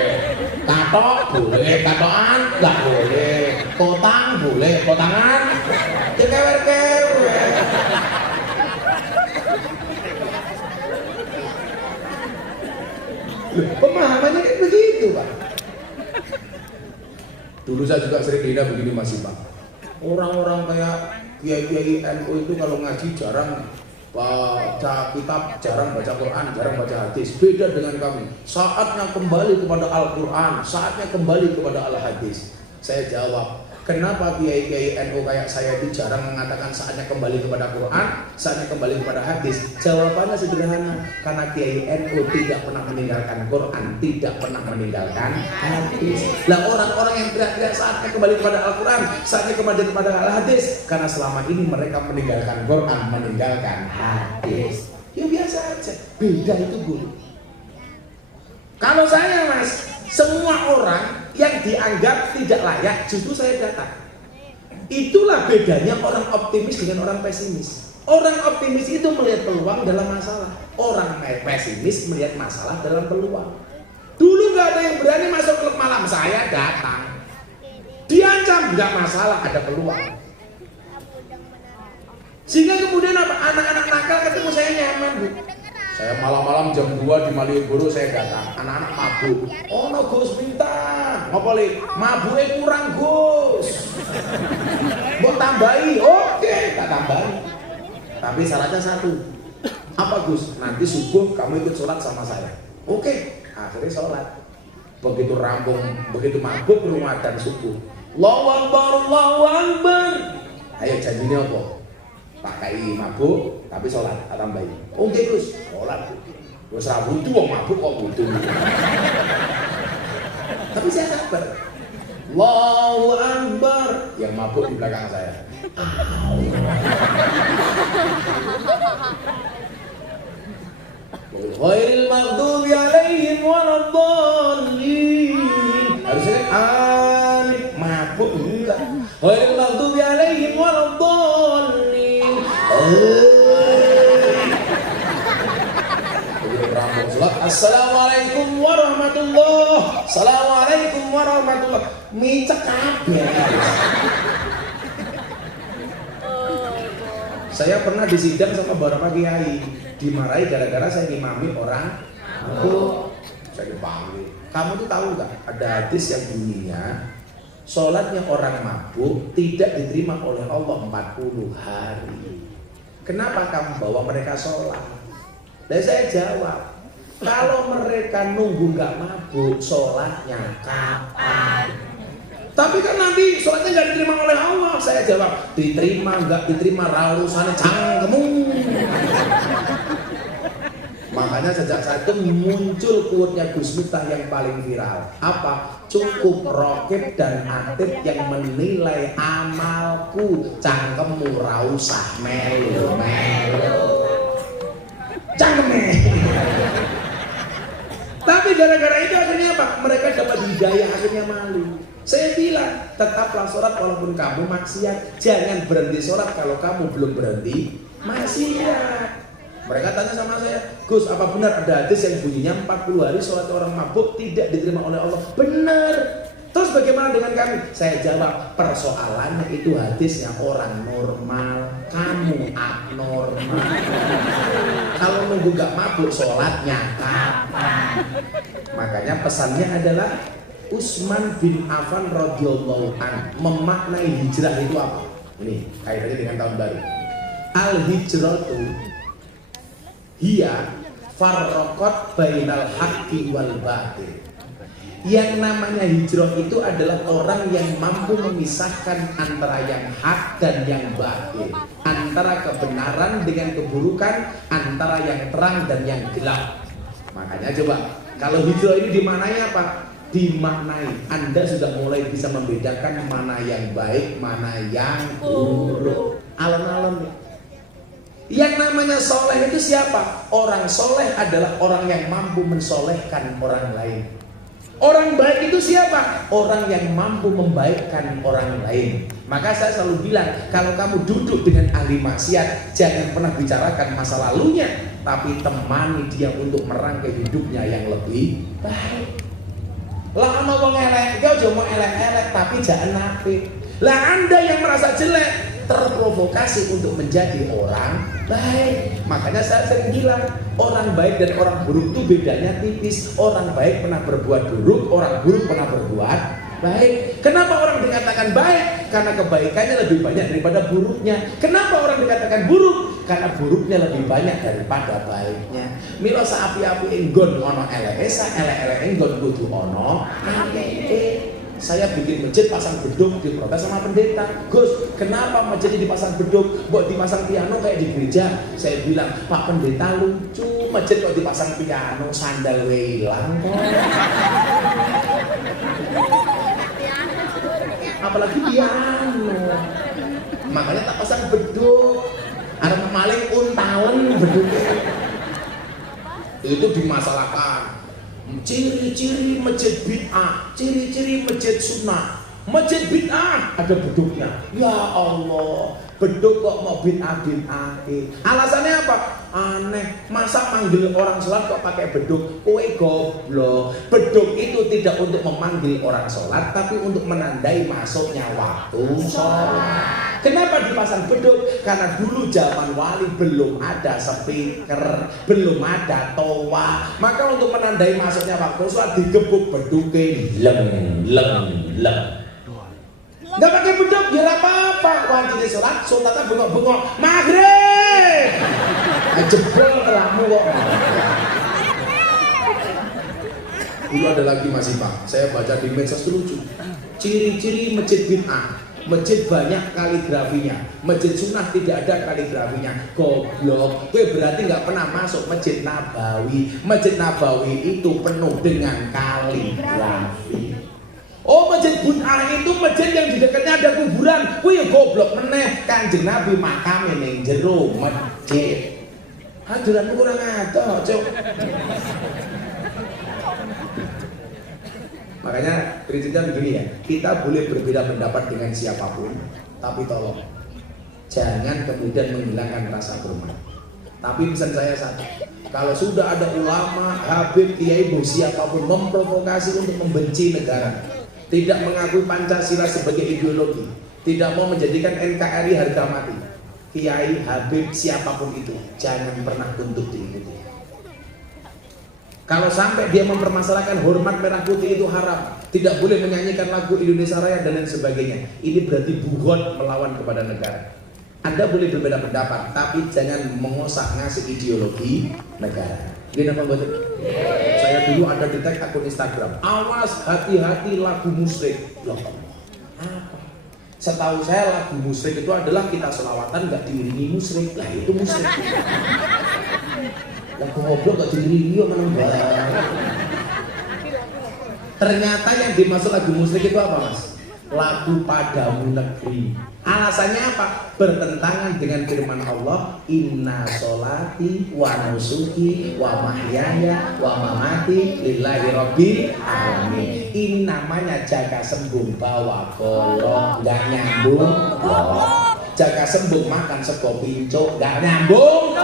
Tato boleh, tatoan nggak boleh. Kotang boleh, kotangan. Kewer-kewer. Pemahamannya kan begitu Pak. Dulu saya juga sering dihina begini masih Pak. Orang-orang kayak kiai-kiai NU itu kalau ngaji jarang baca kitab, jarang baca Quran, jarang baca hadis. Beda dengan kami. Saatnya kembali kepada Al-Quran, saatnya kembali kepada Al-Hadis. Saya jawab, kenapa kiai-kiai NU kayak saya itu jarang mengatakan saatnya kembali kepada Quran, saatnya kembali kepada hadis? Jawabannya sederhana, karena kiai NU tidak pernah meninggalkan Quran, tidak pernah meninggalkan hadis. Lah orang-orang yang teriak-teriak saatnya kembali kepada Al-Quran, saatnya kembali kepada Al-Hadis, karena selama ini mereka meninggalkan Quran, meninggalkan hadis. Ya biasa aja, beda itu guru. Kalau saya mas, semua orang yang dianggap tidak layak justru saya datang. Itulah bedanya orang optimis dengan orang pesimis. Orang optimis itu melihat peluang dalam masalah, orang pesimis melihat masalah dalam peluang. Dulu nggak ada yang berani masuk klub malam, saya datang. Diancam nggak masalah, ada peluang. Sehingga kemudian apa? Anak-anak nakal ketemu saya nyaman, Bu. Saya malam-malam jam 2 di Malioboro saya datang. Anak-anak mabuk. Oh no Gus minta. Ngopoli, mabuknya kurang Gus. Mau tambahi? Oke, tak tambahi. Tapi syaratnya satu. Apa Gus? Nanti subuh kamu ikut sholat sama saya. Oke, akhirnya sholat. Begitu rampung, begitu mabuk rumah dan subuh. Allahu Akbar, Allahu Akbar. Ayo janjinya apa? Pakai mabuk tapi sholat tambahin. Oke Gus, sholat. Gus rabu itu wong mabuk kok butuh. Tapi saya sabar. Allahu Akbar. Yang mabuk di belakang saya. Ghairil maghdubi alaihim waladdallin. Harusnya amin. Mabuk enggak. Ghairil maghdubi alaihim waladdallin. Assalamualaikum warahmatullah. Assalamualaikum warahmatullah. Micak kabeh. Saya pernah disidang sama beberapa kiai, dimarahi gara-gara saya ngimami orang mabuk. Saya dipanggil. Kamu tuh tahu nggak? Ada hadis yang bunyinya, sholatnya orang mabuk tidak diterima oleh Allah 40 hari. Kenapa kamu bawa mereka sholat? Dan saya jawab, kalau mereka nunggu nggak mabuk, sholatnya kapan? Tapi kan nanti sholatnya nggak diterima oleh Allah. Saya jawab, diterima nggak diterima rausannya cangkemmu. Makanya sejak saat itu muncul quote-nya Gus Miftah yang paling viral. Apa? Cukup Rokib dan Atib yang menilai amalku, cangkemmu rausah melu-melu. Cangkemnya. Tapi gara-gara itu akhirnya apa? Mereka dapat hidayah, akhirnya malu. Saya bilang, tetaplah sholat walaupun kamu maksiat. Jangan berhenti sholat kalau kamu belum berhenti maksiat. Mereka tanya sama saya, Gus, apa benar ada hadis yang bunyinya 40 hari sholat orang mabuk tidak diterima oleh Allah? Benar. Terus bagaimana dengan kami? Saya jawab, persoalannya itu hadisnya orang normal, kamu abnormal. Kalau nunggu gak mabuk sholatnya kapan? Makanya pesannya adalah Utsman bin Affan radhiyallahu an memaknai hijrah itu apa? Ini kaitannya dengan tahun baru. Al hijratu hiya farraqat bainal haqqi wal batil. Yang namanya hijrah itu adalah orang yang mampu memisahkan antara yang hak dan yang batil, antara kebenaran dengan keburukan, antara yang terang dan yang gelap. Makanya coba, kalau hijrah ini dimaknai apa? Dimaknai Anda sudah mulai bisa membedakan mana yang baik, mana yang buruk. Alon-alon nih. Yang namanya soleh itu siapa? Orang soleh adalah orang yang mampu mensolehkan orang lain. Orang baik itu siapa? Orang yang mampu membaikkan orang lain. Maka saya selalu bilang, kalau kamu duduk dengan ahli maksiat, jangan pernah bicarakan masa lalunya, tapi temani dia untuk merangkai hidupnya yang lebih baik. Lah ana wong elek, kau cuma elek-elek tapi jangan apik. Lah Anda yang merasa jelek terprovokasi untuk menjadi orang baik. Makanya saya sering bilang, orang baik dan orang buruk itu bedanya tipis. Orang baik pernah berbuat buruk, orang buruk pernah berbuat baik. Kenapa orang dikatakan baik? Karena kebaikannya lebih banyak daripada buruknya. Kenapa orang dikatakan buruk? Karena buruknya lebih banyak daripada baiknya. Mila saapi-api enggon ono eleke, elek-elek enggon kudu ono apike. Saya bikin masjid pasang beduk, diprotes sama pendeta. Gus, kenapa masjid dipasang beduk? Kok dipasang piano kayak di gereja? Saya bilang, Pak pendeta lucu, masjid kok dipasang piano, sandal hilang kok. Apalagi piano. Makanya tak pasang beduk. Arep maling untalen beduk. Itu dimasalahkan. Ciri-ciri masjid bid'ah, ciri-ciri masjid sunnah. Masjid bid'ah ada beduknya. Ya Allah, beduk kok mau bid'ah-bid'ahin. Alasannya apa? Aneh, masa manggil orang sholat kok pakai beduk? Kowe goblok. Beduk itu tidak untuk memanggil orang sholat, tapi untuk menandai masuknya waktu sholat. Kenapa dipasang beduk? Karena dulu zaman wali belum ada speaker, belum ada toa. Maka untuk menandai masuknya waktu sholat digebuk beduknya leng. Nggak pakai beduk, ya apa-apa. Wajib sholat, sholatnya bengok-bengok. Maghrib, jebol telamu kok. Dulu ada lagi masih Pak, saya baca di medsos lucu. Ciri-ciri masjid bid'ah. Masjid banyak kaligrafinya, masjid sunnah tidak ada kaligrafinya. Goblok, gue berarti nggak pernah masuk masjid Nabawi. Masjid Nabawi itu penuh dengan kaligrafi. Oh, masjid bid'ah itu masjid yang di dekatnya ada kuburan. Gue goblok meneh, Kanjeng Nabi makam ning jero masjid. Haduranmu kurang ada, cok. Makanya prinsipnya begini ya, kita boleh berbeda pendapat dengan siapapun, tapi tolong jangan kemudian menghilangkan rasa hormat. Tapi pesan saya satu, kalau sudah ada ulama, habib, kiai, siapapun memprovokasi untuk membenci negara, tidak mengakui Pancasila sebagai ideologi, tidak mau menjadikan NKRI harga mati, kiai, habib, siapapun itu jangan pernah untuk diikuti. Kalau sampai dia mempermasalahkan hormat merah putih itu haram, tidak boleh menyanyikan lagu Indonesia Raya dan lain sebagainya, ini berarti bugot melawan kepada negara. Anda boleh berbeda pendapat, tapi jangan mengosak ngasih ideologi negara. Gini apa betul? Saya dulu ada di tag akun Instagram, awas hati-hati lagu musyrik. Loh, apa? Setahu saya lagu musyrik itu adalah kita selawatan nggak diiringi musyrik, lah itu musyrik. Lagu ngobrol gak diiringi menang banget. Ternyata yang dimaksud lagu musyrik itu apa mas? Lagu Padamu Negeri. Alasannya apa? Bertentangan dengan firman Allah, Inna sholati wa nusuki wa mahyaya wa mamati lillahi rabbil alamin. Ini namanya jaga sembung bawa golok, gak nyambung. Jaga sembung makan sego pincuk, gak nyambung.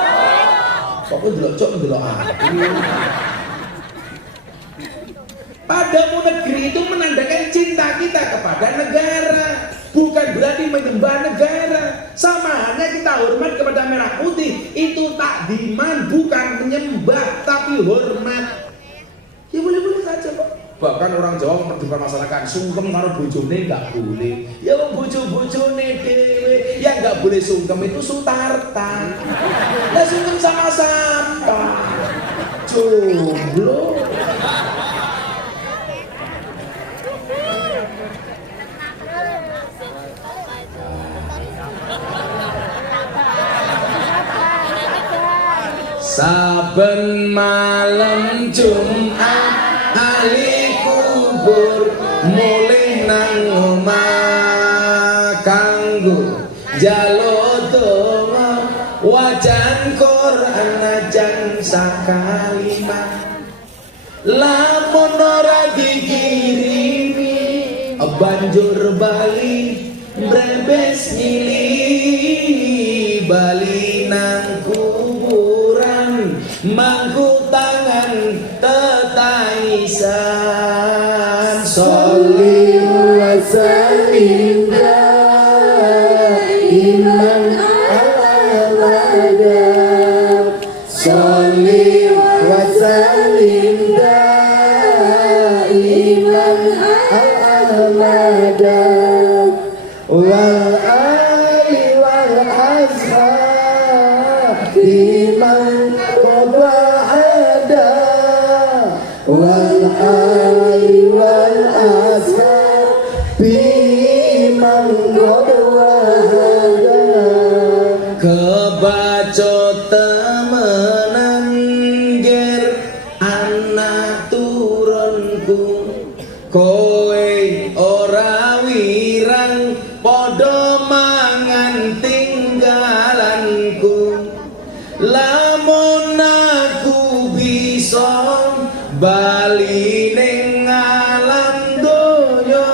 Pokoknya delok cok delok aku. Padamu Negeri itu menandakan cinta kita kepada negara, bukan berarti menyembah negara. Sama halnya kita hormat kepada merah putih, itu takdiman, bukan menyembah tapi hormat. Ya boleh-boleh saja kok. Bahkan orang Jawa mempermasalahkan sungkem karo bojone nggak boleh. Ya wong bojo-bojone dhewe yang nggak boleh sungkem itu Sutarta. Lah sungkem sama sampah. Jomblo. Saben malam Jumat ahli kubur mulih nang omah kanggo njaluk donga wajan Quran ajan sakalimat lamun ora dikirimi banjur bali brebes nyili bali nang kuburan mangku tangan tetaisan sholli wa sallim daiman ala madam sholli wa sallim daiman ala madam biman qad ada wal ali wal ashab biman qad ada. Kebaco temenan ger anak turunku, kowe ora wirang padha mangan tinggalanku. Lamun aku bisa bali ning alam donya,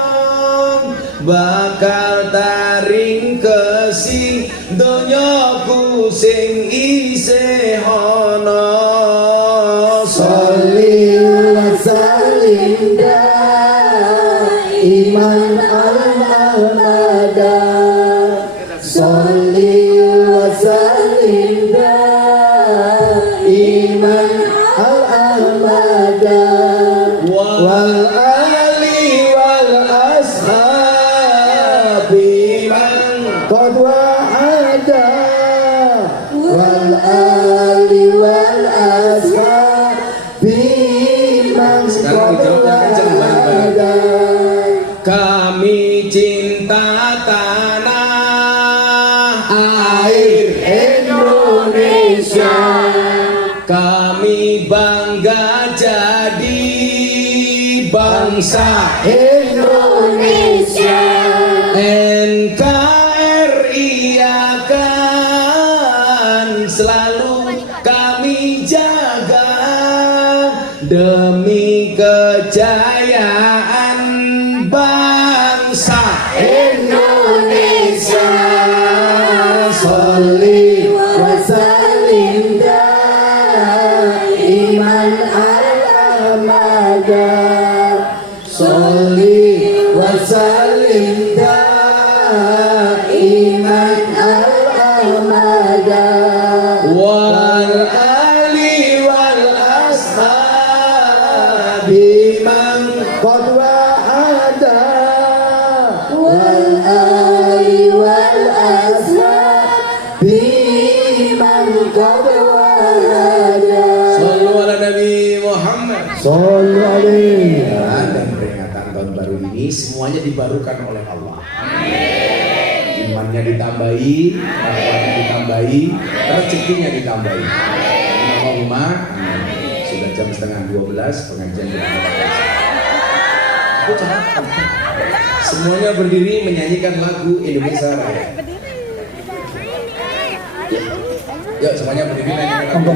bakal taring kesi donyaku sing isih ana. Sholli wa sallim daiman al-ahmada. Sholli wa sallim daiman al-ahmada wal ali wal ashabi man qad wahada wal ali wal ashabi man qad wahada. Kami cinta tanah air Indonesia, kami bangga jadi bangsa Indonesia. NKRI akan selalu kami jaga demi kejayaan bangsa Indonesia. Sholli wa sallim daiman al-ahmada. Sholli wa sallim daiman al-ahmada wal ali wal ashabi man qad wahada wal ali wal ashabi man qad wahada. Sallu ala Nabi Muhammad. Sholli alaihi. Dan peringatan tahun baru ini semuanya dibarukan oleh Allah. Imannya ditambahi, rahmatnya ditambahi, rezekinya ditambahi. Allahumma amin. Sudah jam 11:30 pengajian dilakukan. Aku catat. Semuanya berdiri menyanyikan lagu Indonesia Raya. Yuk semuanya berdiri menyanyikan lagu.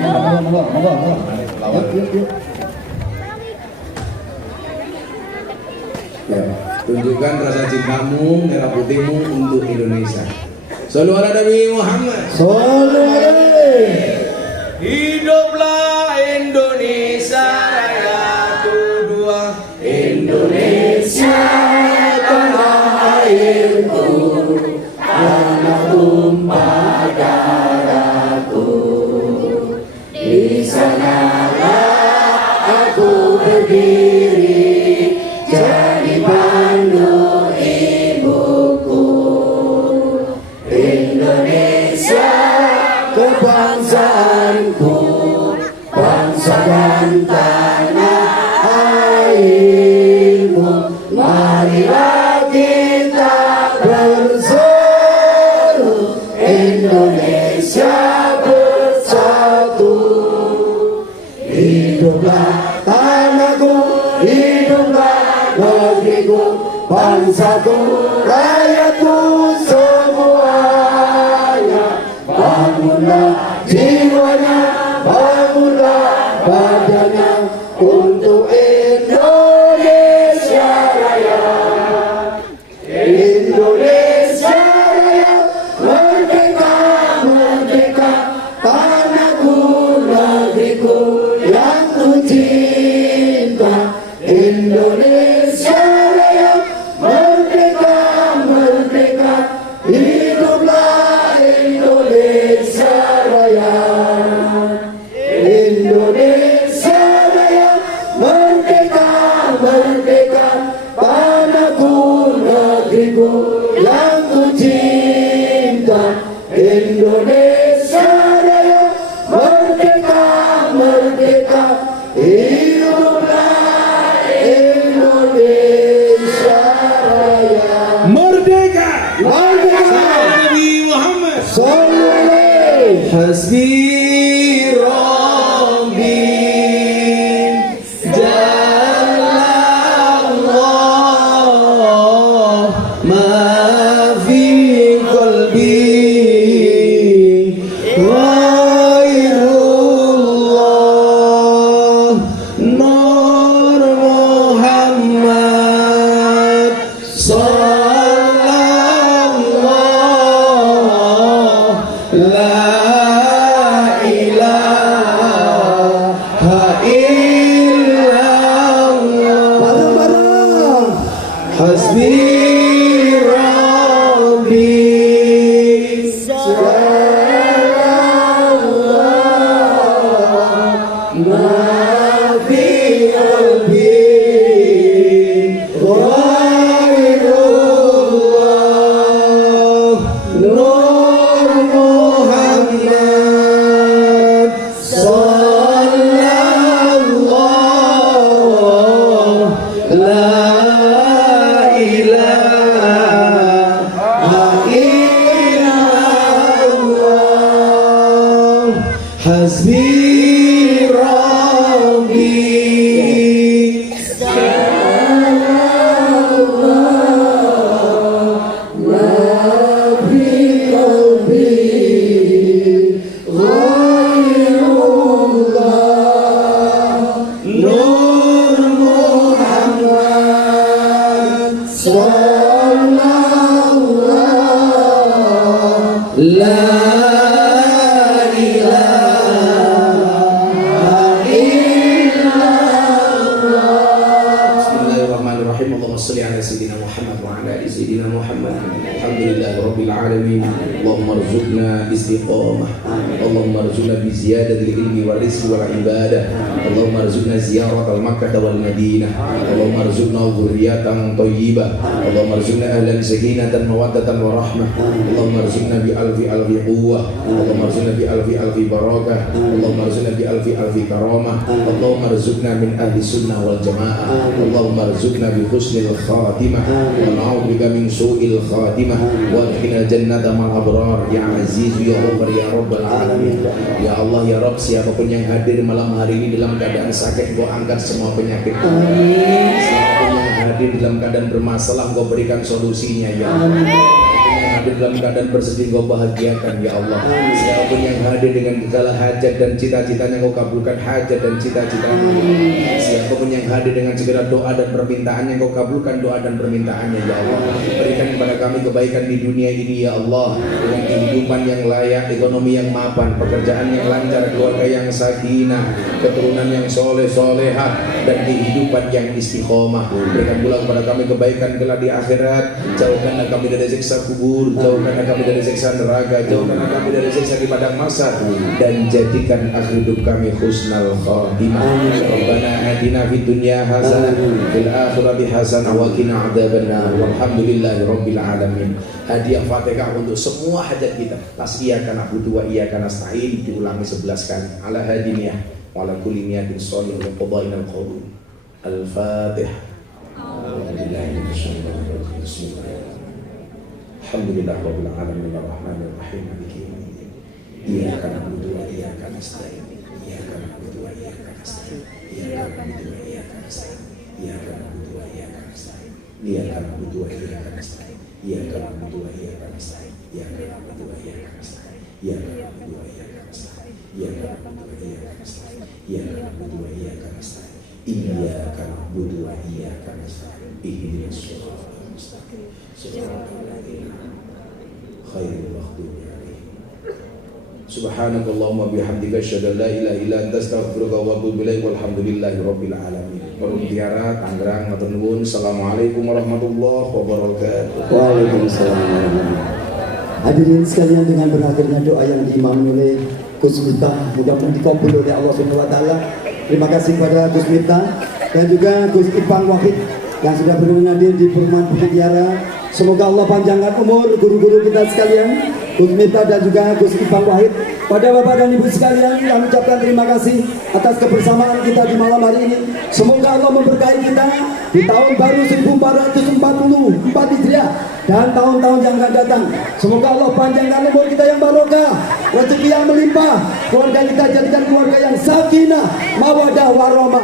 Ya, tunjukkan rasa cintamu, merah putihmu untuk Indonesia. Sallu ala Nabi Muhammad. Sholli alaihi. Hiduplah Indonesia Raya kedua. Indonesia tanah airku, tanah tumpah darahku. Di sanalah aku berdiri, jadi pandu ibuku. Indonesia kebangsaanku, bangsa dan tanah airmu. Marilah kita bersatu, Indonesia bersatu. Hiduplah tanahku, hiduplah negeriku, bangsaku, rakyatku semuanya. Bangunlah jiwanya, bangunlah badannya untuk Indonesia Raya. Indonesia Raya, merdeka, merdeka, tanahku, negeriku yang ku cinta. Indonesia Raya, merdeka, merdeka, hiduplah Indonesia Raya. Indonesia Raya, merdeka, merdeka, tanahku, negeriku yang ku cinta. Indonesia Raya, Hasbi Rabbi Jalallah ma fi qalbi Ghairullah Nur Muhammad Sallallahu La ilaha illallah Bareng-bareng. Hasbi Rabbi Ma fi qalbi Ghairullah Nur Muhammad Sallallahu La ilaha illallah Hasbi Rabbi Nur Muhammad Sallallahu La ilaha illallah Bismillahirrahmanirrahim Allahumma salli ala Sayyidina Muhammad wa ala ali Sayyidina Muhammad Alhamdulillahi Rabbil Alamin Allahumma arzuqna istiqamah Allahumma arzuqna bi ziyadatil ilmi wal rizqi wal ibadah Allahumma arzuqna ziyarat al-Makkah wal Madinah Allahumma arzuqna dhurriyatan thayyibah Allahumma arzuqna ahlan sakinatan mawaddatan wa rahmah Allahumma arzuqna bi alfi quwwah Allahumma arzuqna bi alfi barakah Allahumma arzuqna bi alfi karamah Allahumma arzuqna min ahli sunnah wal jamaah Allahumma arzuqna bi husnil khatimah wa na'udzubika min su'il khatimah wa adkhilna jannata ma'al abrar ya aziz ya ghafar ya rabbal alamin ya Allah ya Rabb siapapun yang hadir malam hari ini dalam keadaan sakit Kau angkat semua penyakit siapapun yang hadir dalam keadaan bermasalah Kau berikan solusinya ya Allah yang hadir dalam keadaan bersedih Kau bahagiakan ya Allah siapapun yang hadir dengan segala hajat dan cita-citanya Kau kabulkan hajat dan cita-citanya siapapun yang hadir dengan segala doa dan permintaannya Kau kabulkan doa dan permintaannya ya Allah berikan kepada kami kebaikan di dunia ini ya Allah dengan kehidupan yang layak ekonomi yang mapan pekerjaan yang lancar keluarga yang sakinah keturunan yang soleh solehah dan kehidupan yang istiqomah berikan pula kepada kami kebaikan kelak di akhirat jauhkanlah kami dari siksa kubur jauhkanlah kami dari siksa neraka jauhkanlah kami dari siksa di padang mahsyar dan jadikan akhir hidup kami husnal khatimah Rabbana atina fid dunya hasanah fil akhirati hasanah wa qina adzabannar walhamdulillahi rabbil alamin hadiah Fatihah untuk semua hajat kita tasbih kana budu wa iyyaka nasta'in diulangi 11 kali ala hadiniyah wa ala kulli niyatin shalih wa qada'inal qawlu al-fatihah alhamdulillah rabbil alamin arrahmanir rahim maliki yaumiddin iyyaka na'budu wa iyyaka nasta'in iyyaka na'budu wa iyyaka nasta'in iyyaka na'budu wa iyyaka nasta'in iyyaka na'budu wa iyyaka nasta'in iyyaka na'budu wa iyyaka nasta'in iyyaka na'budu wa iyyaka nasta'in iyyaka na'budu wa iyyaka nasta'in iyyaka na'budu wa iyyaka nasta'in iyyaka na'budu wa iyyaka nasta'in iyyaka na'budu wa iyyaka nasta'in iyyaka na'budu wa iyyaka nasta'in ihdinas siratal mustaqim siratal ladzina khairil maghdubi alaihim subhanakallahumma bihamdika asyhadu an la ilaha illa anta astaghfiruka wa atubu ilaik walhamdulillahi rabbil alamin Peruntiara Tangerang matur nuwun assalamualaikum warahmatullahi wabarakatuh Waalaikumsalam warahmatullahi wabarakatuh. Hadirin sekalian dengan berakhirnya doa yang diimami oleh Gus Miftah mudah-mudahan dikabul oleh Allah Subhanahu wa taala. Terima kasih kepada Gus Miftah dan juga Gus Ipang Wahid yang sudah berkenan hadir di Perumahan Bukit Tiara. Semoga Allah panjangkan umur guru-guru kita sekalian, Gus Miftah dan juga Gus Ipang Wahid. Pada Bapak dan Ibu sekalian, kami ucapkan terima kasih atas kebersamaan kita di malam hari ini. Semoga Allah memberkahi kita di tahun baru 1444 Hijriah dan tahun-tahun yang akan datang. Semoga Allah panjangkan umur kita yang barokah, rezeki yang melimpah, keluarga kita jadikan keluarga yang sakinah, mawadah, warahmah.